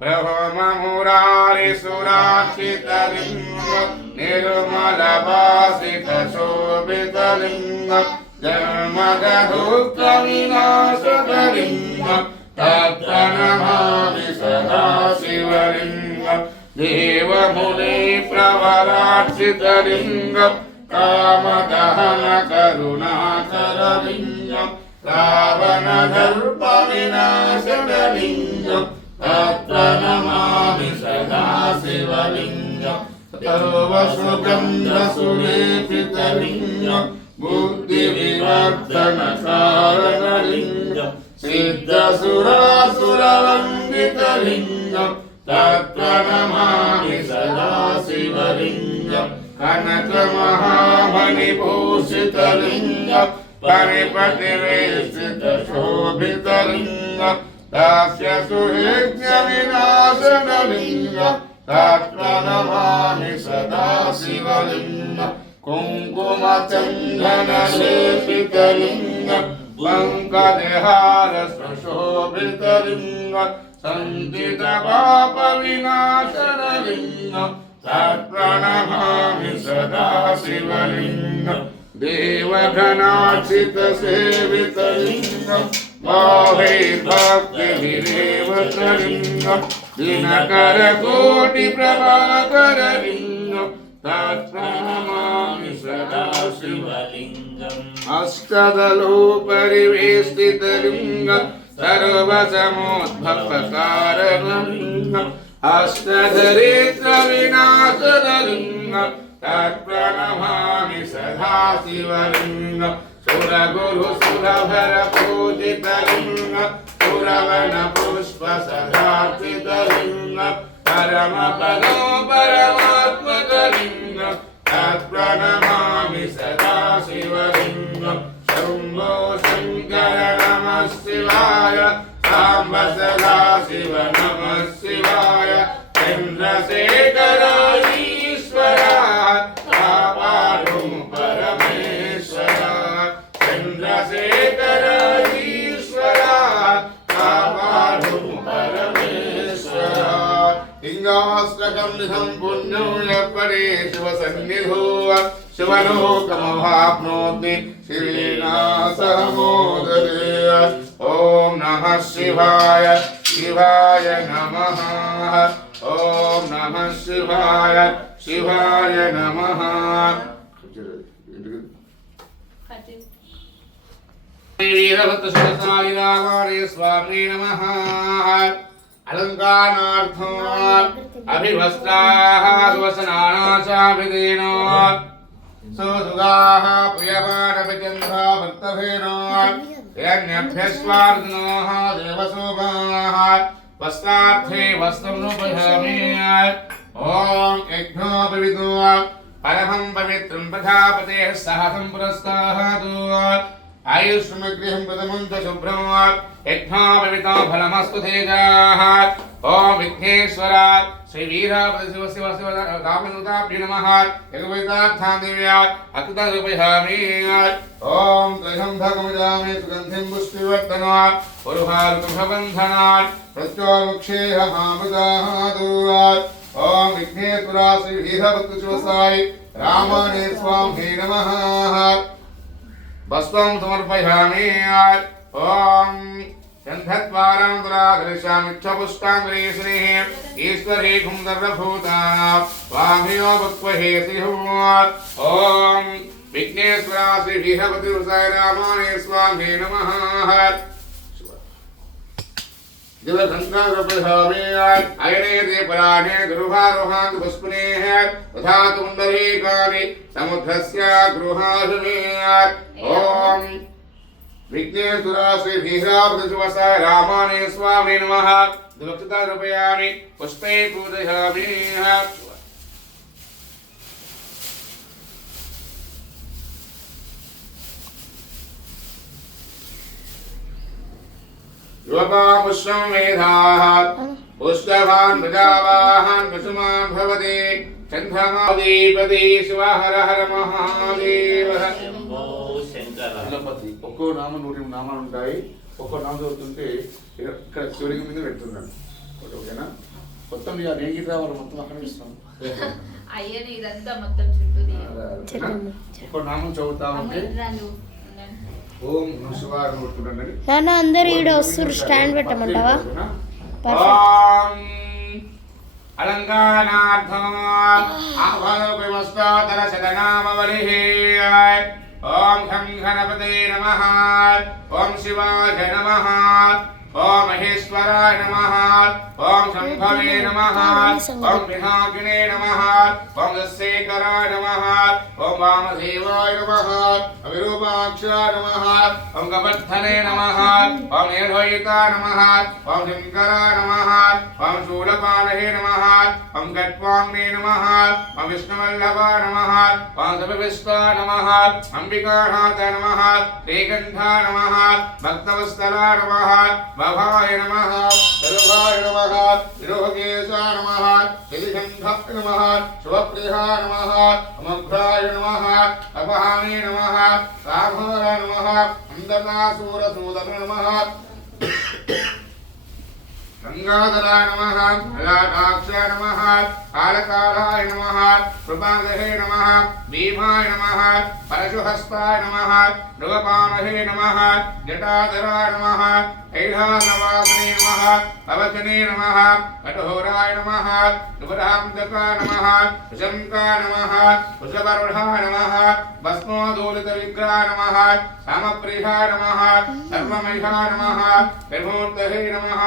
ब्रह्ममुरारिसुराक्षितलिङ्गं निर्मलभासितशोभितलिङ्गं जन्मगदुःखविनाशकलिङ्गं तत्प्रणमामि सदा शिवलिङ्गं देवमुनिप्रवरार्चितलिङ्गं कामदहनकरुणाकरलिङ्गं रावणदर्पविनाशकलिङ्गं तत्प्रणमामि सदा शिवलिङ्गं सर्वसुगन्धसुलेपितलिङ्गं बुद्धिविवर्धनकारणलिङ्गं सिद्धसुरासुरवन्दितलिङ्गं तत्प्रणमामि सदा शिवलिङ्गं कनकमहामणिभूषितलिङ्गं परिपतिवेशितशोभितलिङ्गं दास्य सुहृद्यविनाशनलिङ्गं तत्प्रणमामि सदा शिवलिङ्गं कुङ्कुमचन्दनलेपितलिङ्गं पङ्कजहारशोभितलिङ्गं सन्दितपापविनाशनलिङ्गं तत्प्रणमामि सदा शिवलिङ्गं देवगणार्चितसेवितलिङ्गं भावैर्भक्तिभिरेव लिङ्गं दिनकर कोटि प्रभाकर लिंगम तत्प्रणमामि सदा शिवलिंगम् अष्टदलो परिवेष्टितलिंगं सर्वसमोद्भवकारणलिंगम् अष्टदरिद्रविनाशदलिंगं तत्प्रणमामि सदा शिवलिंगम् सुरगुरु सुरभर पूजितलिंगं सुरवन पुष्प सदार्चितलिंगं परमपदो परमात्मकलिंगं तत्प्रणमामि सदा शिवलिंगं शम्भो शङ्कर नमः शिवाय साम्ब सदा शिव नमः शिवाय चन्द्रशेखर ईश्वरा कापाडु परमेश्वरा चन्द्रशेखर ईश्वरा कापाडु परमेश्वरा लिंगाष्टकं निधं पुण्यं यपरे शिवसन्निधौ शिवलोकमवाप्नोति श्रीना सह मोदते ॐ नमः शिवाय शिवाय नमः ॐ नमः शिवाय शिवाय नमः वीरभद्रशतसाई रामाणे स्वामी नमः अलङ्कारणार्थम् अभिवस्त्राः सुवसनानाचाभिधेन सुदुगाः प्रियमाणविचन्द्रा भक्तभेन यज्ञभ्यस्वार्जुनोः देवशोभाः वस्त्रार्थे वस्त्रं रूपयामि ॐ यज्ञोपविदो परमं पवित्रं प्रजापतेः सहसं पुरस्तात् आयुष्मगृहं प्रथमं च शुभ्रं यज्ञोपवितो फलमस्तु तेजाः ॐ विघ्नेश्वरा श्री वीरभद्रशिव रामदूताभ्यो नमः यज्ञोपवितार्थादेव्या अकृतरूपयामि ॐ त्रयं भगवजामि सुगन्धिं पुष्टिवर्धनात् पुरुहारुतभबन्धनात् प्रत्योमुक्षेह मामदात् ॐ विघ्नेश्वरा श्री वीरभद्रशिवसाई रामाणे स्वामी नमः वस्त्रं समर्पयामि ॐ गन्धद्वारां दुरागरिष्यामि इच्छपुष्टाङ्गरीश्वरीः ईश्वरी कुन्दर्वभूतानां स्वामियो वक्वहे श्रीः ॐ विघ्नेश्वरा श्री वीरभद्रशिवसाई रामाणे स्वामी नमः दिवसंख्यारूपयामि अयने दीपराणे गृहारोहान् पुष्पनेः तथा तुण्डरीकानि समुद्रस्य गृहाशुमे ॐ विघ्नेश्वरा श्री वीरभद्रशिवसाई रामाणे स्वामी नमः दिवक्षतारूपयामि पुष्पे पूजयामि युवकामुष्यं वेदाः पुष्टवान् प्रजावाहान् कुसुमान् भवति चन्द्रमादीपति शिव हर हर महादेव గణపతి ఒక్కో నామం 100 నామాలు ఉంటాయి ఒక్కో నామం చదువుతుంటే ఇక్కడ శివలింగం మీద పెడుతున్నాను ఓకేనా మొత్తం ఇక నేను గీత వాళ్ళు మొత్తం అక్కడ ఇస్తాం అయ్యని ఇదంతా మొత్తం చుట్టూ ఒక్కో నామం చదువుతా ఉంటే ఓం నమః శివాయ కొట్టుకుండండి నాన్న అందరూ ఈడ వస్తురు స్టాండ్ పెట్టమంటావా ఓం అలంకారార్థం ఆభరణోపమస్తోతర శతనామవలిః ఓం ఘం గణపతే నమః ఓం శివాయ నమః ఓం మహేశ్వరాయ నమః ఓం శంభవే నమః ఓం వినాయకాయ నమః ఓం దశేఖరాయ నమః ఓం వామదేవాయ నమః అవిరూపాక్షాయ నమః ఓం గవర్ధనే నమః ఓం నిర్భయితాయ నమః ఓం శంకరాయ నమః ఓం శూలపాణహే నమః ఓం గట్వాంగే నమః ఓం విష్ణువల్లభాయ నమః ఓం సర్వవిష్ణాయ నమః అంబికానాథాయ నమః శ్రీకంఠాయ నమః భక్తవత్సలాయ నమః భవాయ నమః సర్వాయ నమః విరోగేశాయ నమః శ్రీకంఠాయ నమః శుభప్రియాయ నమః అమభ్రాయ నమః అపహామే నమః రాఘవాయ నమః అంధకాసూరసూదన నమః गंगाधराय नमः ललाटाक्षाय नमः कालकालाय नमः कृपादहे नमः भीमाय नमः परशुहस्ताय नमः मृगपामहे नमः जटाधराय नमः कैलासवासिने नमः अवचने नमः कठोराय नमः शुभरामदकाय नमः शंकाय नमः कुशवरुढाय नमः भस्मोदूलितविग्रहाय नमः सामप्रियाय नमः सर्वमयाय नमः विभूतये नमः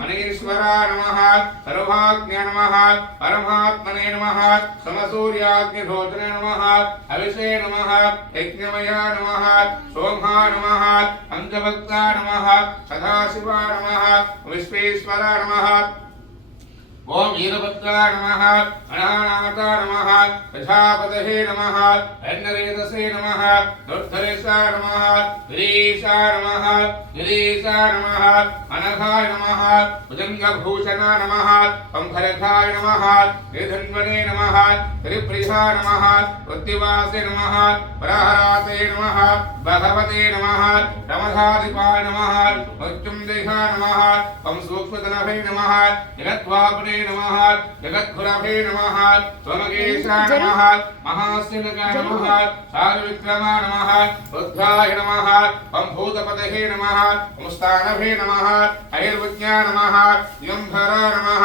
मनीश्वराय नमः सर्वाज्ञाय नमः परमात्मने नमः समसूर्याग्निहोत्रे नमः हविषे नमः यज्ञमयाय नमः सोमाय नमः पंचभक्ताय नमः सदाशिवाय नमः विश्वेश्वराय नमः ओम वीरभद्राय नमः अनानाथाय नमः प्रजापतये नमः अन्नरेतसे नमः दुर्धरेशाय नमः गिरीशाय नमः गिरीशाय नमः अनघाय नमः भुजंगभूषणाय नमः पंखरखाय नमः निर्धन्वने नमः त्रिप्रियाय नमः वृत्तिवासे नमः प्रहराते नमः भगवते नमः रमधाधिपाय नमः मृत्युंजयाय नमः ओम सूक्ष्मतनभे नमः जगद्वापने नमः जगद्गुरवे नमः त्वमगेशाय नमः महासिनकाय नमः सारविक्रमाय नमः रुद्राय नमः ओम भूतपतये नमः ओम स्थानभे नमः हरिर्विज्ञाय नमः दिगंबराय नमः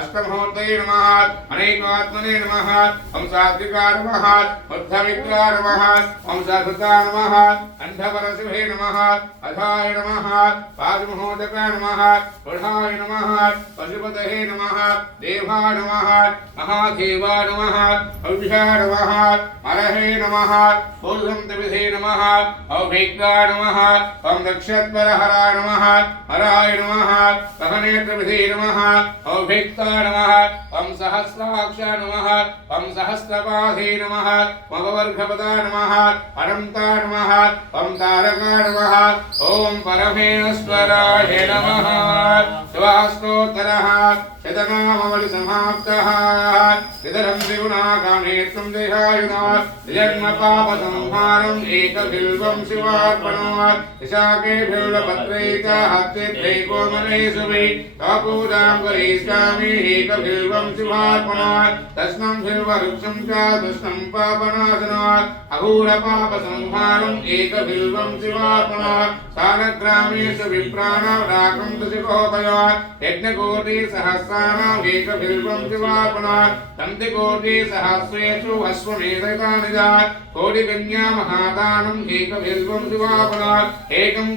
अष्टमूर्तये नमः अनेकात्मने नमः ओम सात्विकाय नमः बुद्धविग्रहाय नमः ओम सद्गताय नमः अंधपरशिवे नमः अधाय नमः पादमहोदकाय नमः पुरुषाय नमः पशुपतये नमः देवाय नमः महादेवाय नमः अभिषाय नमः हरहे नमः पूर्वंतविधे नमः अभिज्ञाय नमः ओम नक्षत्रहराय नमः हराय नमः सहनेत्रविधे नमः अभिक्ताय नमः ओम सहस्राक्षाय नमः ओम सहस्रपाधे नमः ओम वर्गपदाय नमः अनन्ताय नमः ओम तारकाय नमः ओम परमेश्वराय नमः शिवास्तोत्रः शतनामवलि समाप्तः इदरं त्रिगुणाकामेत्वं देहायुधा जन्म पाप संहारम् एकबिल्वं शिवार्पणम् विशाखे बिल्वपत्रैका हस्तित्रैकोमलेषु वै तवपूजां करिष्यामि एकबिल्वं शिवार्पणम् तस्मं बिल्ववृक्षं च दुष्टं पापनाशनात् अघोरपाप संहारम् एकबिल्वं शिवार्पणम् सालग्रामेषु विप्राणां रागं दशकोपयात् यज्ञकोटि सहस्राणाम् एकबिल्वं शिवार्पणात् तन्तिकोटि सहस्रेषु अश्वमेधकानि जात् कोटिकन्या महादानम् एकबिल्वं शिवार्पणात् एकं